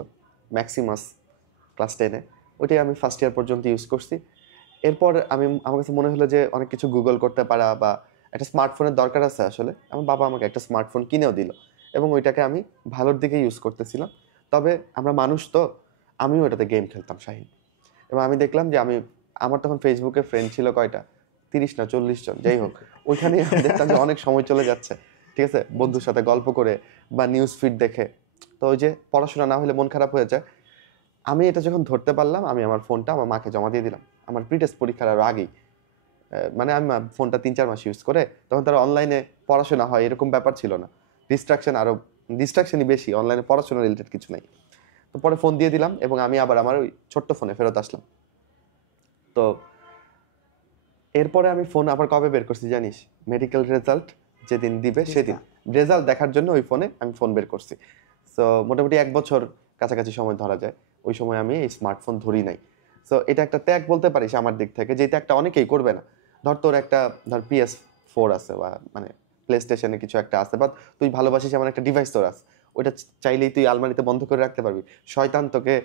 ম্যাক্সিমাস, ক্লাস 10-এ। ওইটাই আমি ফার্স্ট ইয়ার পর্যন্ত ইউজ করছি। এরপর আমার কাছে মনে হলো যে অনেক কিছু গুগল করতে পারা বা একটা স্মার্টফোনের দরকার আছে আসলে। আমার বাবা আমাকে একটা স্মার্টফোন কিনেও দিল এবং ওইটাকে আমি ভালোর দিকে ইউজ করতেছিলাম। তবে আমরা মানুষ তো, আমিও এটাতে গেম খেলতাম শাহিন। এবং আমি দেখলাম যে আমার তখন ফেসবুকে ফ্রেন্ড ছিল কয়টা, 30 না 40 জন, যাই হোক। ওইখানে আমি দেখতাম যে অনেক সময় চলে যাচ্ছে, ঠিক আছে, বন্ধুর সাথে গল্প করে বা নিউজ ফিড দেখে। তো ওই যে পড়াশোনা না হলে মন খারাপ হয়ে যায়। আমি এটা যখন ধরতে পারলাম, আমি আমার ফোনটা আমার মাকে জমা দিয়ে দিলাম আমার প্রিটেস্ট পরীক্ষার আরও আগেই। মানে আমি ফোনটা 3-4 মাস ইউজ করে, তখন তারা অনলাইনে পড়াশোনা হয় এরকম ব্যাপার ছিল না, ডিস্ট্রাকশনই বেশি, অনলাইনে পড়াশোনা রিলেটেড কিছু নাই। তো পরে ফোন দিয়ে দিলাম এবং আমি আবার আমার ওই ছোট্ট ফোনে ফেরত আসলাম। তো এরপরে আমি ফোন আবার কবে বের করছি জানিস? মেডিকেল রেজাল্ট যেদিন দিবে সেদিন রেজাল্ট দেখার জন্য ওই ফোনে আমি ফোন বের করছি। সো মোটামুটি 1 বছর কাছাকাছি সময় ধরা যায়, ওই সময় আমি এই স্মার্টফোন ধরি নাই। সো এটা একটা ত্যাগ বলতে পারিস আমার দিক থেকে, যে ত্যাগটা অনেকেই করবে না। তোর একটা PS4 আছে বা মানে প্লে স্টেশনে কিছু একটা আছে, বা তুই ভালোবাসিস এমন একটা ডিভাইস তোর আছে, ওইটা চাইলেই তুই আলমারিতে বন্ধ করে রাখতে পারবি। শয়তান তোকে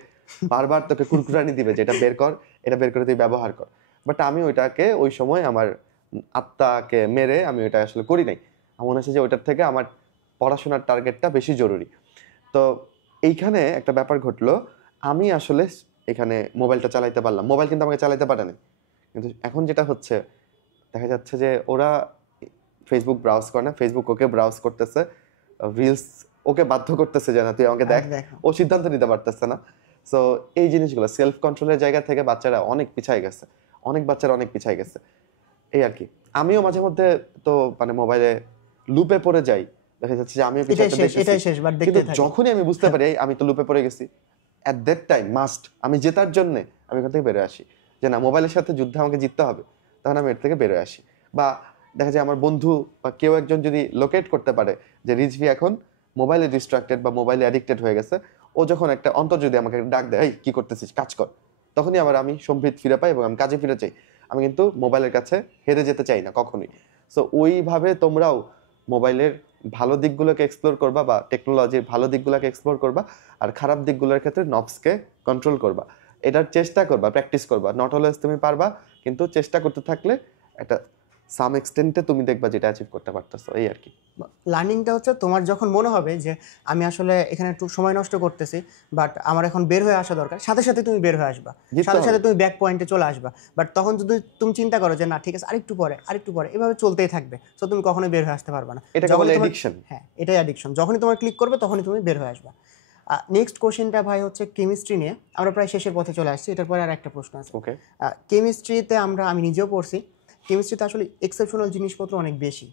বারবার তোকে কুরকুরানি দিবে যে এটা বের কর, এটা বের করে তুই ব্যবহার কর। বাট আমি ওইটাকে ওই সময় আমার আত্মাকে মেরে আমি ওইটা আসলে করি নাই। আমার মনে হচ্ছে যে ওইটার থেকে আমার পড়াশোনার টার্গেটটা বেশি জরুরি। তো এইখানে একটা ব্যাপার ঘটলো, আমি আসলে এখানে মোবাইলটা চালাইতে পারলাম, মোবাইল কিন্তু আমাকে চালাইতে পারে না। কিন্তু এখন যেটা হচ্ছে, দেখা যাচ্ছে যে ওরা ফেসবুক ব্রাউজ করে না, ফেসবুক ওকে ব্রাউজ করতেছে, রিলস ওকে বাধ্য করতেছে যে না তুই আমাকে দেখ, ও সিদ্ধান্ত নিতে পারতেছে না। সো এই জিনিসগুলো সেলফ কন্ট্রোলের জায়গা থেকে বাচ্চারা অনেক পিছায় গেছে, অনেক বাচ্চারা অনেক পিছায় গেছে, এই আর কি। আমিও মাঝে মধ্যে তো মানে মোবাইলে লুপে পড়ে যাই, দেখা যাচ্ছে যে আমিও কিন্তু যখনই আমি বুঝতে পারি আমি তো লুপে পড়ে গেছি, অ্যাট দ্যাট টাইম মাস্ট আমি জেতার জন্য আমি এখান থেকে বেরোয় আসি, যে না মোবাইলের সাথে যুদ্ধে আমাকে জিততে হবে, তখন আমি এর থেকে বেরোয় আসি। বা দেখা যায় আমার বন্ধু বা কেউ একজন যদি লোকেট করতে পারে যে রিজভি এখন মোবাইলে ডিস্ট্রাক্টেড বা মোবাইলে অ্যাডিক্টেড হয়ে গেছে, ও যখন একটা অন্তর যদি আমাকে ডাক দেয়, এই কি করতেছিস, কাজ কর, তখনই আমি সম্ভিত ফিরে পাই এবং আমি কাজে ফিরে চাই। আমি কিন্তু মোবাইলের কাছে হেরে যেতে চাই না কখনোই। সো ওইভাবে তোমরাও মোবাইলের ভালো দিকগুলোকে এক্সপ্লোর করবা বা টেকনোলজির ভালো দিকগুলোকে এক্সপ্লোর করবা, আর খারাপ দিকগুলোর ক্ষেত্রে নবসকে কন্ট্রোল করবা। এটার চেষ্টা করবা, প্র্যাকটিস করবা। নট অলওয়েজ তুমি পারবা, কিন্তু চেষ্টা করতে থাকলে একটা সাম এক্সটেন্টে তুমি দেখবা যেটা অ্যাচিভ করতে পারতেছো, এই আর কি। লার্নিংটা হচ্ছে তোমার যখন মনে হবে যে আমি আসলে এখানে একটু সময় নষ্ট করতেছি, বাট আমার এখন বের হয়ে আসা দরকার, সাথে সাথে তুমি বের হয়ে আসবা, সাথে সাথে তুমি ব্যাক পয়েন্টে চলে আসবা। বাট তখন যদি তুমি চিন্তা করো যে না ঠিক আছে আরেকটু পরে এভাবে চলতেই থাকবে, সো তুমি কখনোই বের হয়ে আসতে পারবে না। এটা বলে অ্যাডিকশন। হ্যাঁ, এটাই অ্যাডিকশন। যখনই তোমার ক্লিক করবে তখনই তুমি বের হয়ে আসবা। নেক্সট কোশ্চেনটা ভাই হচ্ছে কেমিস্ট্রি নিয়ে। আমরা প্রায় শেষের পথে চলে আসছি, এটার পরে আর একটা প্রশ্ন আছে। ওকে। কেমিস্ট্রিতে আমি নিজেও পড়ছি, কেমিস্ট্রিতে আসলে এক্সেপশনাল জিনিসপত্র অনেক বেশি,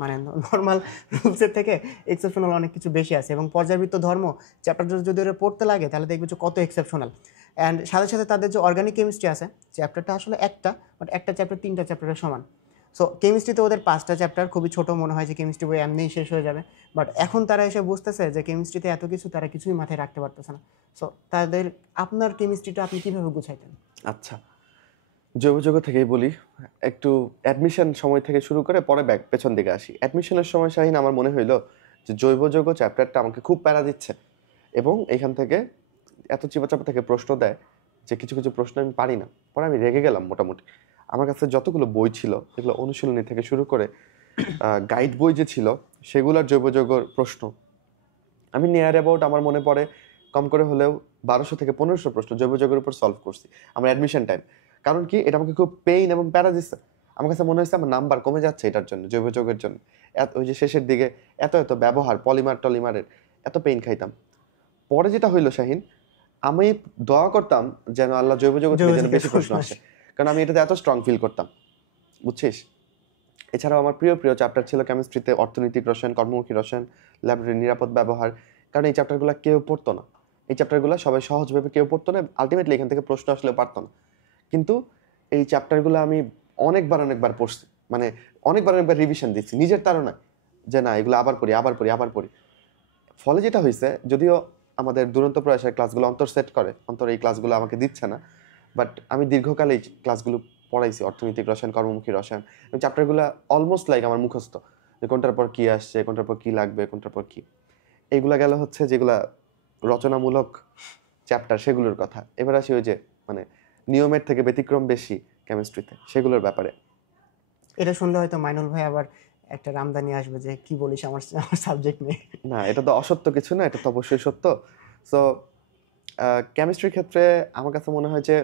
মানে নর্মাল রুলসের থেকে এক্সেপশনাল অনেক কিছু বেশি আছে। এবং পর্যাবৃত্ত ধর্ম চ্যাপ্টারটা যদি ওরা পড়তে লাগে তাহলে দেখবে যে কত এক্সেপশনাল। অ্যান্ড সাথে সাথে তাদের যে অর্গানিক কেমিস্ট্রি আছে, চ্যাপ্টারটা আসলে একটা, বাট একটা চ্যাপ্টার 3টা চ্যাপ্টারের সমান। সো কেমিস্ট্রিতে ওদের 5টা চ্যাপ্টার, খুবই ছোট মনে হয় যে কেমিস্ট্রি বই এমনিই শেষ হয়ে যাবে। বাট এখন তারা এসে বুঝতেছে যে কেমিস্ট্রিতে এত কিছু, তারা কিছুই মাথায় রাখতে পারতেছে না। সো আপনার কেমিস্ট্রিটা আপনি কীভাবে গুছাইতেন? আচ্ছা, জৈব থেকেই বলি। একটু অ্যাডমিশন সময় থেকে শুরু করে পরে পেছন দিকে আসি। অ্যাডমিশনের সময় শাহিন আমার মনে হইলো যে জৈব যৌগ চ্যাপ্টারটা আমাকে খুব প্যারা দিচ্ছে, এবং এখান থেকে এত চিপাচাপা থেকে প্রশ্ন দেয় যে কিছু কিছু প্রশ্ন আমি পারি না। পরে আমি রেগে গেলাম মোটামুটি। আমার কাছে যতগুলো বই ছিল, এগুলো অনুশীলনী থেকে শুরু করে গাইড বই যে ছিল সেগুলোর জৈব যৌগর প্রশ্ন আমি নিয়ার অ্যাবাউট, আমার মনে পড়ে কম করে হলেও 1200 থেকে 1500 প্রশ্ন জৈব যৌগের উপর সলভ করছি আমার অ্যাডমিশন টাইম। কারণ কি, এটা আমাকে খুব পেইন এবং প্যারা দিচ্ছে। আমার কাছে মনে হয়েছে আমার নাম্বার কমে যাচ্ছে এটার জন্য, জৈব যৌগের জন্য। ওই যে শেষের দিকে এত ব্যবহার, টলিমারের এত পেইন খাইতাম। পরে যেটা হইলো শাহিন, আমি দোয়া করতাম যেন আল্লাহ জৈব যৌগ থেকে যেন বেশি প্রশ্ন আসে, কারণ আমি এটাতে এত স্ট্রং ফিল করতাম, বুঝছিস। এছাড়াও আমার প্রিয় চ্যাপ্টার ছিল কেমিস্ট্রিতে অর্থনৈতিক রসায়ন, কর্মমুখী রসায়ন, ল্যাবরেটরি নিরাপদ ব্যবহার। কারণ এই চ্যাপ্টারগুলো কেউ পড়তো না, এই চ্যাপ্টারগুলো সবাই সহজভাবে কেউ পড়তো না, আলটিমেটলি এখান থেকে প্রশ্ন আসলেও পারতো না। কিন্তু এই চ্যাপ্টারগুলো আমি অনেকবার পড়ছি, মানে অনেকবার রিভিশন দিচ্ছি নিজের তাড়নায়, যে না এগুলো আবার পড়ি। ফলে যেটা হয়েছে, যদিও আমাদের দুরন্ত প্রয়াসের ক্লাসগুলো সেট করে, এই ক্লাসগুলো আমাকে দিচ্ছে না, বাট আমি দীর্ঘকাল এই ক্লাসগুলো পড়াইছি, অর্থনৈতিক রসায়ন, কর্মমুখী রসায়ন, এবং চ্যাপ্টারগুলো অলমোস্ট লাইক আমার মুখস্থ, যে কোনটার পর কি আসছে, কোনটার পর কি লাগবে, কোনটার পর কি। এইগুলা গেল হচ্ছে যেগুলা রচনামূলক চ্যাপ্টার, সেগুলোর কথা। এবার আসি ওই যে মানে নিয়মের থেকে ব্যতিক্রম বেশি কেমিস্ট্রিতে, সেগুলোর ব্যাপারে। এটা শুনলে হয়তো মাইনুল ভাই আবার একটা রামদানি আসবে যে কি বলিস আমার সাবজেক্ট নিয়ে। না, এটা তো অসত্য কিছু না, এটা তো অবশ্যই সত্য। সো কেমিস্ট্রির ক্ষেত্রে আমার কাছে মনে হয় যে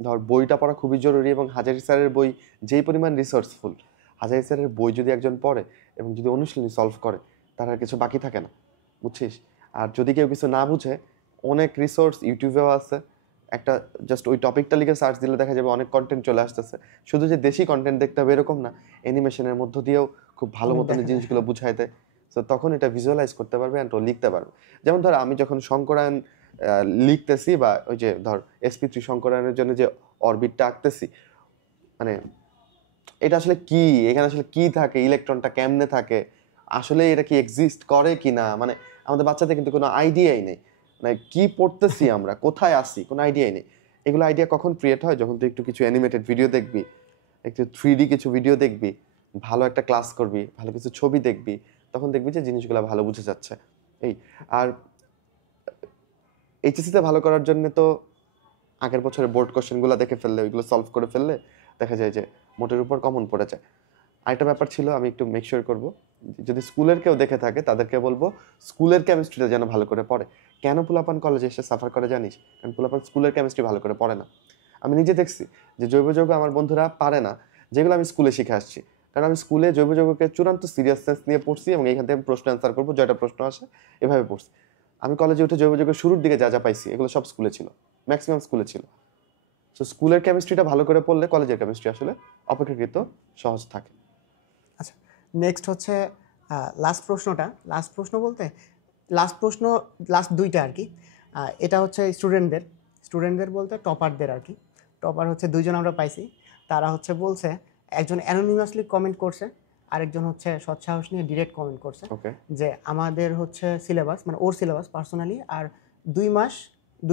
ধর বইটা পড়া খুবই জরুরি, এবং হাজারি স্যারের বই যেই পরিমাণ রিসোর্সফুল, হাজারি স্যারের বই যদি একজন পড়ে এবং যদি অনুশীলনী সলভ করে, তার আর কিছু বাকি থাকে না, বুঝছিস। আর যদি কেউ কিছু না বুঝে, অনেক রিসোর্স ইউটিউবেও আছে, একটা জাস্ট ওই টপিকটা লিখে সার্চ দিলে দেখা যাবে অনেক কন্টেন্ট চলে আসতেছে। শুধু যে দেশি কন্টেন্ট দেখতে হবে এরকম না, অ্যানিমেশনের মধ্য দিয়েও খুব ভালো মতন জিনিসগুলো বুঝাই দেয়। তো তখন এটা ভিজুয়ালাইজ করতে পারবে অ্যান্ড ও লিখতে পারবে। যেমন ধর আমি যখন শঙ্করায়ন লিখতেছি, বা ওই যে ধর SP3 শঙ্করায়নের জন্য যে অরবিটটা আঁকতেছি, মানে এটা আসলে কি, এখানে আসলে কি থাকে, ইলেকট্রনটা কেমনে থাকে, আসলে এটা কি এক্সিস্ট করে কি না, মানে আমাদের বাচ্চাদের কিন্তু কোনো আইডিয়াই নেই, মানে কি পড়তেছি আমরা, কোথায় আসি, কোনো আইডিয়াই নেই। এগুলো আইডিয়া কখন ক্রিয়েট হয়, যখন তুই একটু কিছু অ্যানিমেটেড ভিডিও দেখবি, একটু 3D কিছু ভিডিও দেখবি, ভালো একটা ক্লাস করবি, ভালো কিছু ছবি দেখবি, তখন দেখবি যে জিনিসগুলো ভালো বুঝে যাচ্ছে। এই আর এইচএসসিতে ভালো করার জন্য তো আগের বছরের বোর্ড কোশ্চেনগুলো দেখে ফেললে, ওইগুলো সলভ করে ফেললে দেখা যায় যে মোটের উপর কমন পড়ে যায়। আরেকটা ব্যাপার ছিল, আমি একটু মেক শিওর করবো, যদি স্কুলের কেউ দেখে থাকে তাদেরকে বলবো স্কুলের কেমিস্ট্রিটা যেন ভালো করে পড়ে। কেন পোলাপান কলেজে এসে সাফার করে জানিস? কারণ পোলাপান স্কুলের কেমিস্ট্রি ভালো করে পড়ে না। আমি নিজে দেখছি যে জৈব যৌগ আমার বন্ধুরা পারে না, যেগুলো আমি স্কুলে শিখে আসছি। কারণ আমি স্কুলে জৈব যৌগকে চূড়ান্ত সিরিয়াসনেস নিয়ে পড়ছি, এবং এইখান থেকে প্রশ্ন অ্যান্সার করবো, যেটা প্রশ্ন আসে এভাবে পড়ছি। আমি কলেজে উঠে জৈব যৌগের শুরুর দিকে যা পাইছি এগুলো সব স্কুলে ছিল, ম্যাক্সিমাম স্কুলে ছিল। সো স্কুলের কেমিস্ট্রিটা ভালো করে পড়লে কলেজের কেমিস্ট্রি আসলে অপেক্ষাকৃত সহজ থাকে। আচ্ছা, নেক্সট হচ্ছে লাস্ট প্রশ্ন বলতে লাস্ট দুইটা আর কি। এটা হচ্ছে স্টুডেন্টদের বলতে টপারদের আর কি। টপার হচ্ছে 2জন আমরা পাইছি। তারা হচ্ছে বলছে একজন অ্যানোনিমাসলি কমেন্ট করছে, আরেকজন হচ্ছে সৎসাহস নিয়ে ডিরেক্ট কমেন্ট করছে ওকে। যে আমাদের হচ্ছে সিলেবাস, মানে ওর সিলেবাস পার্সোনালি আর 2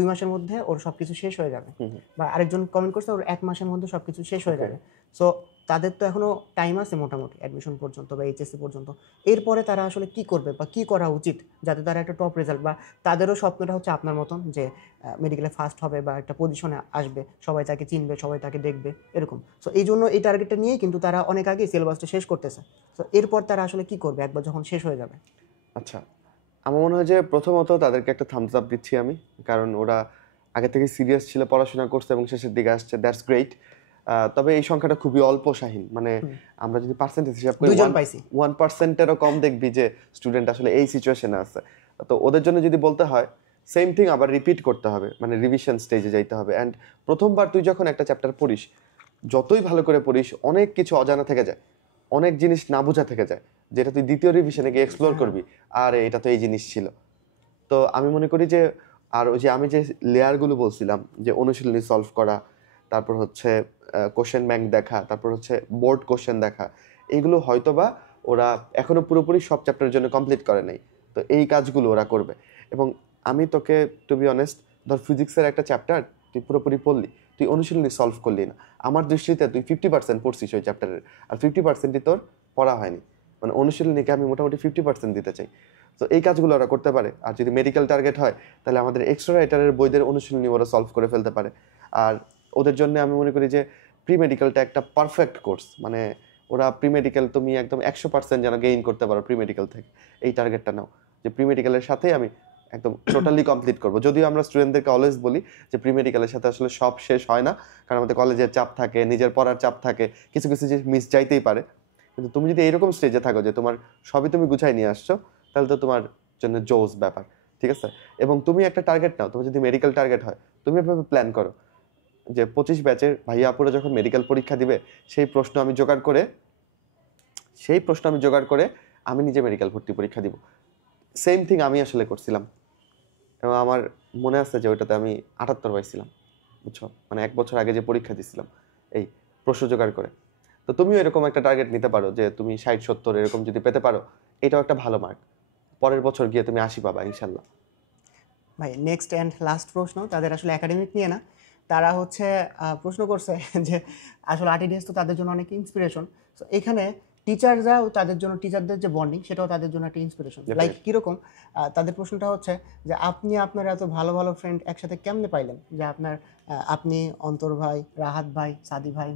মাসের মধ্যে ওর সব কিছু শেষ হয়ে যাবে। বা আরেকজন কমেন্ট করছে ওর 1 মাসের মধ্যে সব কিছু শেষ হয়ে যাবে। সো তাদের তো এখনো টাইম আছে মোটামুটি অ্যাডমিশন পর্যন্ত বা এইচএসসি পর্যন্ত। এরপরে তারা আসলে কি করবে বা কি করা উচিত যাতে তারা একটা টপ রেজাল্ট, বা তাদেরও স্বপ্নটা হচ্ছে আপনার মতন যে মেডিকেলে ফার্স্ট হবে বা একটা পজিশনে আসবে, সবাই তাকে চিনবে, সবাই তাকে দেখবে, এরকম। সো এই জন্য এই টার্গেটটা নিয়েই কিন্তু তারা অনেক আগেই সিলেবাসটা শেষ করতেছে। তো এরপর তারা আসলে কি করবে একবার যখন শেষ হয়ে যাবে? আচ্ছা, আমার মনে হয় যে প্রথমত তাদেরকে একটা থামস আপ দিচ্ছি আমি, কারণ ওরা আগে থেকে সিরিয়াস ছিল, পড়াশোনা করছে এবং শেষের দিকে আসছে, দ্যাটস গ্রেট। তবে এই সংখ্যাটা খুবই অল্প, শাহীন। মানে আমরা যদি পার্সেন্টেজ হিসাব করি, 2 জন পাইছি। 1%-এরও কম দেখবি যে স্টুডেন্ট আসলে এই সিচুয়েশনে আছে। তো ওদের জন্য যদি বলতে হয়, সেম থিং আবার রিপিট করতে হবে, মানে রিভিশন স্টেজে যাইতে হবে। অ্যান্ড প্রথমবার তুই যখন একটা চ্যাপ্টার পড়িস, যতই ভালো করে পড়িস, অনেক কিছু অজানা থেকে যায়, অনেক জিনিস না বোঝা থেকে যায়, যেটা তুই দ্বিতীয় রিভিশনে গিয়ে এক্সপ্লোর করবি, আর এটা তো এই জিনিস ছিল। তো আমি মনে করি যে, আর ওই যে আমি যে লেয়ারগুলো বলছিলাম, যে অনুশীলনী সলভ করা, তারপর হচ্ছে কোশ্চেন ব্যাংক দেখা, তারপর হচ্ছে বোর্ড কোশ্চেন দেখা, এইগুলো হয়তোবা ওরা এখনো পুরোপুরি সব চ্যাপ্টারের জন্য কমপ্লিট করে নাই। তো এই কাজগুলো ওরা করবে। এবং আমি তোকে, টু বি অনেস্ট, ধর ফিজিক্সের একটা চ্যাপ্টার তুই পুরোপুরি পড়লি, তুই অনুশীলনী সলভ করলি না, আমার দৃষ্টিতে তুই 50% পড়ছিস ওই চ্যাপ্টারের, আর 50%ই তোর পড়া হয়নি। মানে অনুশীলনীকে আমি মোটামুটি 50% দিতে চাই। তো এই কাজগুলো ওরা করতে পারে। আর যদি মেডিকেল টার্গেট হয়, তাহলে আমাদের এক্সট্রা রাইটারের বইদের অনুশীলনী ওরা সলভ করে ফেলতে পারে। আর ওদের জন্য আমি মনে করি যে প্রি মেডিকেলটা একটা পারফেক্ট কোর্স। মানে ওরা প্রি মেডিকেল তুমি একদম 100% যেন গেইন করতে পারো প্রি মেডিকেল থেকে, এই টার্গেটটা নাও, যে প্রি মেডিকেলের সাথেই আমি একদম টোটালি কমপ্লিট করবো। যদিও আমরা স্টুডেন্টদেরকে অলওয়েজ বলি যে প্রি মেডিকেলের সাথে আসলে সব শেষ হয় না, কারণ আমাদের কলেজের চাপ থাকে, নিজের পড়ার চাপ থাকে, কিছু কিছু যে মিস যাইতেই পারে। কিন্তু তুমি যদি এইরকম স্টেজে থাকো যে তোমার সবই তুমি গুছাই নিয়ে আসছো, তাহলে তো তোমার জন্য জোস ব্যাপার, ঠিক আছে? এবং তুমি একটা টার্গেট নাও, তুমি যদি মেডিকেল টার্গেট হয়, তুমি এভাবে প্ল্যান করো যে 25 ব্যাচের ভাইয়া আপুরা যখন মেডিকেল পরীক্ষা দিবে, সেই প্রশ্ন আমি জোগাড় করে আমি নিজে মেডিকেল ভর্তি পরীক্ষা দিব। সেম থিং আমি আসলে করছিলাম, এবং আমার মনে আছে যে ওইটাতে আমি 78 পাইছিলাম, বুঝছো? মানে 1 বছর আগে যে পরীক্ষা দিছিলাম, এই প্রশ্ন জোগাড় করে। তো তুমিও এরকম একটা টার্গেট নিতে পারো যে তুমি 60-70 এরকম যদি পেতে পারো, এটাও একটা ভালো মার্ক। পরের বছর গিয়ে তুমি 80 পাবা ইনশাল্লাহ। ভাই নেক্সট অ্যান্ড লাস্ট প্রশ্ন, তাদের আসলে একাডেমিক নিয়ে না, তারা হচ্ছে প্রশ্ন করছে যে আসলে আরটিডিএস তো তাদের জন্য অনেক ইন্সপিরেশন। সো এখানে টিচাররাও তাদের জন্য, টিচারদের যে বন্ডিং সেটাও তাদের জন্য একটা ইন্সপিরেশন। লাইক কীরকম, তাদের প্রশ্নটা হচ্ছে যে আপনি আপনার এত ভালো ভালো ফ্রেন্ড একসাথে কেমনে পাইলেন, যে আপনি অন্তর ভাই, রাহাত ভাই, সাদি ভাই,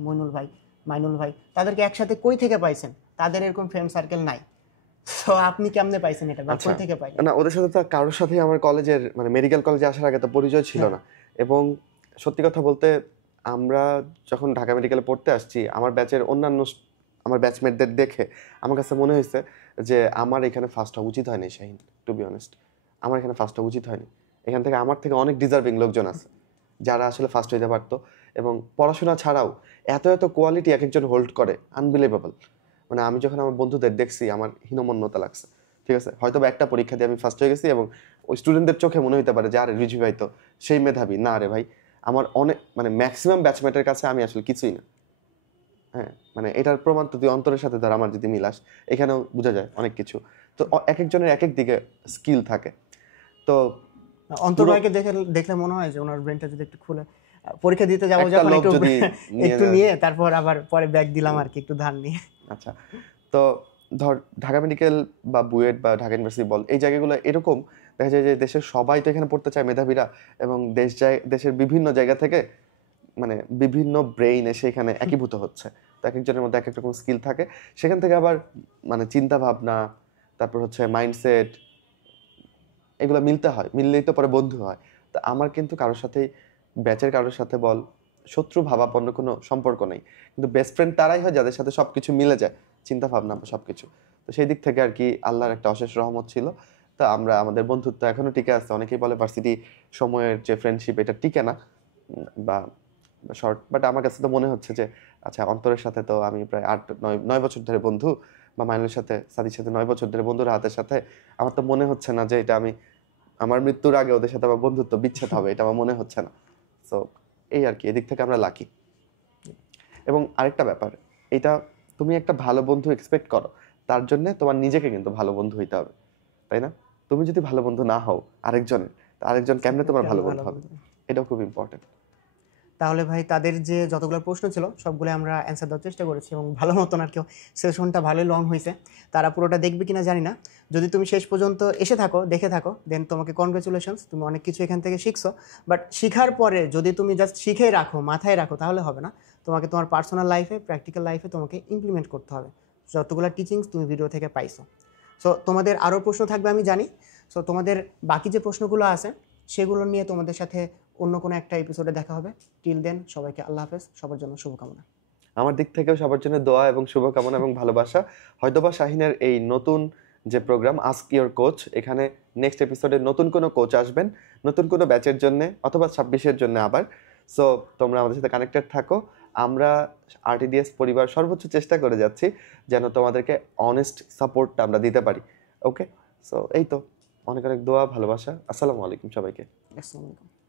মাইনুল ভাই, তাদেরকে একসাথে কই থেকে পাইছেন? তাদের এরকম ফ্রেন্ড সার্কেল নাই। তো আপনি কেমনে পাইছেন এটা বা কই থেকে পাইলেন? না, ওদের সাথে তো কারোর সাথেই আমার কলেজের, মানে মেডিকেল কলেজে আসার আগে তো পরিচয় ছিল না। এবং সত্যি কথা বলতে, আমরা যখন ঢাকা মেডিকেলে পড়তে আসছি, আমার ব্যাচের অন্যান্য আমার ব্যাচমেটদের দেখে আমার কাছে মনে হয়েছে যে আমার এখানে ফার্স্ট হওয়া উচিত হয়নি শাহিন, টু বি অনেস্ট। আমার এখানে ফার্স্ট হওয়া উচিত হয়নি। এখান থেকে আমার থেকে অনেক ডিজার্ভিং লোকজন আছে যারা আসলে ফার্স্ট হইতে পারতো। এবং পড়াশোনা ছাড়াও এত এত কোয়ালিটি এক একজন হোল্ড করে, আনবিলিভেবল। মানে আমি যখন আমার বন্ধুদের দেখছি, আমার হীনমন্যতা লাগছে, ঠিক আছে? হয়তো বা একটা পরীক্ষা দিয়ে আমি ফার্স্ট হয়ে গেছি, এবং ওই স্টুডেন্টদের চোখে মনে হতে পারে যে আরে রিজু ভাই তো সেই মেধাবী। না রে ভাই, আমার অনেক, মানে ম্যাক্সিমাম ব্যাচমেটের কাছে আমি আসলে কিছুই না। হ্যাঁ, মানে এটার প্রমাণ তো তুই অন্তরের সাথে ধর আমার যদি মিলাস, এখানেও বোঝা যায় অনেক কিছু। তো এক একজনের এক এক দিকে স্কিল থাকে। তো অন্তর ভাইকে দেখলে মনে হয় যে ওনার ব্রেনটা যদি একটু খুলে পরীক্ষা দিতে যাবো একটা যখন লোভ একটু যদি একটু নিয়ে তারপর আবার পরে ব্যাগ দিলাম আর কি, একটু ধার নিয়ে। আচ্ছা, তো ধর ঢাকা মেডিকেল বা বুয়েট বা ঢাকা ইউনিভার্সিটি বল, এই জায়গাগুলো এরকম দেখা যায় যে দেশের সবাই তো এখানে পড়তে চায়, মেধাবীরা। এবং দেশের বিভিন্ন জায়গা থেকে, মানে বিভিন্ন ব্রেইন এসে এখানে একীভূত হচ্ছে। তো এক একজনের মধ্যে এক এক রকম স্কিল থাকে। সেখান থেকে আবার মানে চিন্তা ভাবনা, তারপর হচ্ছে মাইন্ডসেট, এগুলো মিলতে হয়, মিললেই তো পরে বন্ধু হয়। তো আমার কিন্তু কারোর সাথেই, ব্যাচের কারোর সাথে বল, শত্রু ভাবাপন্ন কোনো সম্পর্ক নেই। কিন্তু বেস্ট ফ্রেন্ড তারাই হয় যাদের সাথে সব কিছু মিলে যায়, চিন্তা ভাবনা বা সব কিছু। তো সেই দিক থেকে আর কি আল্লাহর একটা অশেষ রহমত ছিল। তো আমরা, আমাদের বন্ধুত্ব এখনো টিকে আছে। অনেকেই বলে ভার্সিটি সময়ের যে ফ্রেন্ডশিপ, এটা টিকে না বা শর্ট, বাট আমার কাছে তো মনে হচ্ছে যে আচ্ছা, অন্তরের সাথে তো আমি প্রায় 8-9 বছর ধরে বন্ধু, বা মাইনুলের সাথে, সাদির সাথে 9 বছর ধরে বন্ধু, রাহাতের সাথে। আমার তো মনে হচ্ছে না যে এটা আমি আমার মৃত্যুর আগে ওদের সাথে আমার বন্ধুত্ব বিচ্ছেদ হবে, এটা আমার মনে হচ্ছে না। সো এই আর কি, এদিক থেকে আমরা লাকি। এবং আরেকটা ব্যাপার, এটা তুমি একটা ভালো বন্ধু এক্সপেক্ট করো, তার জন্য তোমার নিজেকে কিন্তু ভালো বন্ধু হইতে হবে, তাই না? তুমি যদি ভালো বন্ধু না হও আরেকজনের, তা আরেকজন কেমনে তোমার ভালো বন্ধু হবে? এটাও খুব ইম্পর্টেন্ট। তাহলে ভাই তাদের যে যতগুলো প্রশ্ন ছিল সবগুলো আমরা অ্যান্সার দেওয়ার চেষ্টা করেছি এবং ভালো মতন আর কেউ সেশনটা ভালোই লং হয়েছে। তারা পুরোটা দেখবে কিনা জানি না। যদি তুমি শেষ পর্যন্ত এসে থাকো, দেখে থাকো, দেন তোমাকে কনগ্রেচুলেশনস, তুমি অনেক কিছু এখান থেকে শিখছো। বাট শিখার পরে যদি তুমি জাস্ট শিখে রাখো, মাথায় রাখো, তাহলে হবে না। তোমাকে তোমার পার্সোনাল লাইফে, প্র্যাকটিক্যাল লাইফে তোমাকে ইমপ্লিমেন্ট করতে হবে যতগুলো টিচিংস তুমি ভিডিও থেকে পাইছো। সো তোমাদের আরও প্রশ্ন থাকবে আমি জানি। সো তোমাদের বাকি যে প্রশ্নগুলো আছে সেগুলো নিয়ে তোমাদের সাথে অন্য কোনো একটা এপিসোডে দেখা হবে। টিল দেন সবাইকে আল্লাহ হাফেজ, সবার জন্য শুভকামনা। আমার দিক থেকেও সবার জন্য দোয়া এবং শুভকামনা এবং ভালোবাসা। হয়তোবা শাহিনের এই নতুন যে প্রোগ্রাম আস্ক ইওর কোচ, এখানে নেক্সট এপিসোডে নতুন কোনো কোচ আসবেন, নতুন কোনো ব্যাচের জন্য অথবা 26-এর জন্য আবার। সো তোমরা আমাদের সাথে কানেক্টেড থাকো। আমরা আরটিডিএস পরিবার সর্বোচ্চ চেষ্টা করে যাচ্ছি যেন তোমাদেরকে অনেস্ট সাপোর্টটা আমরা দিতে পারি। ওকে, সো এই তো, অনেক অনেক দোয়া, ভালোবাসা। আসসালামু আলাইকুম সবাইকে। আসসালামু আলাইকুম।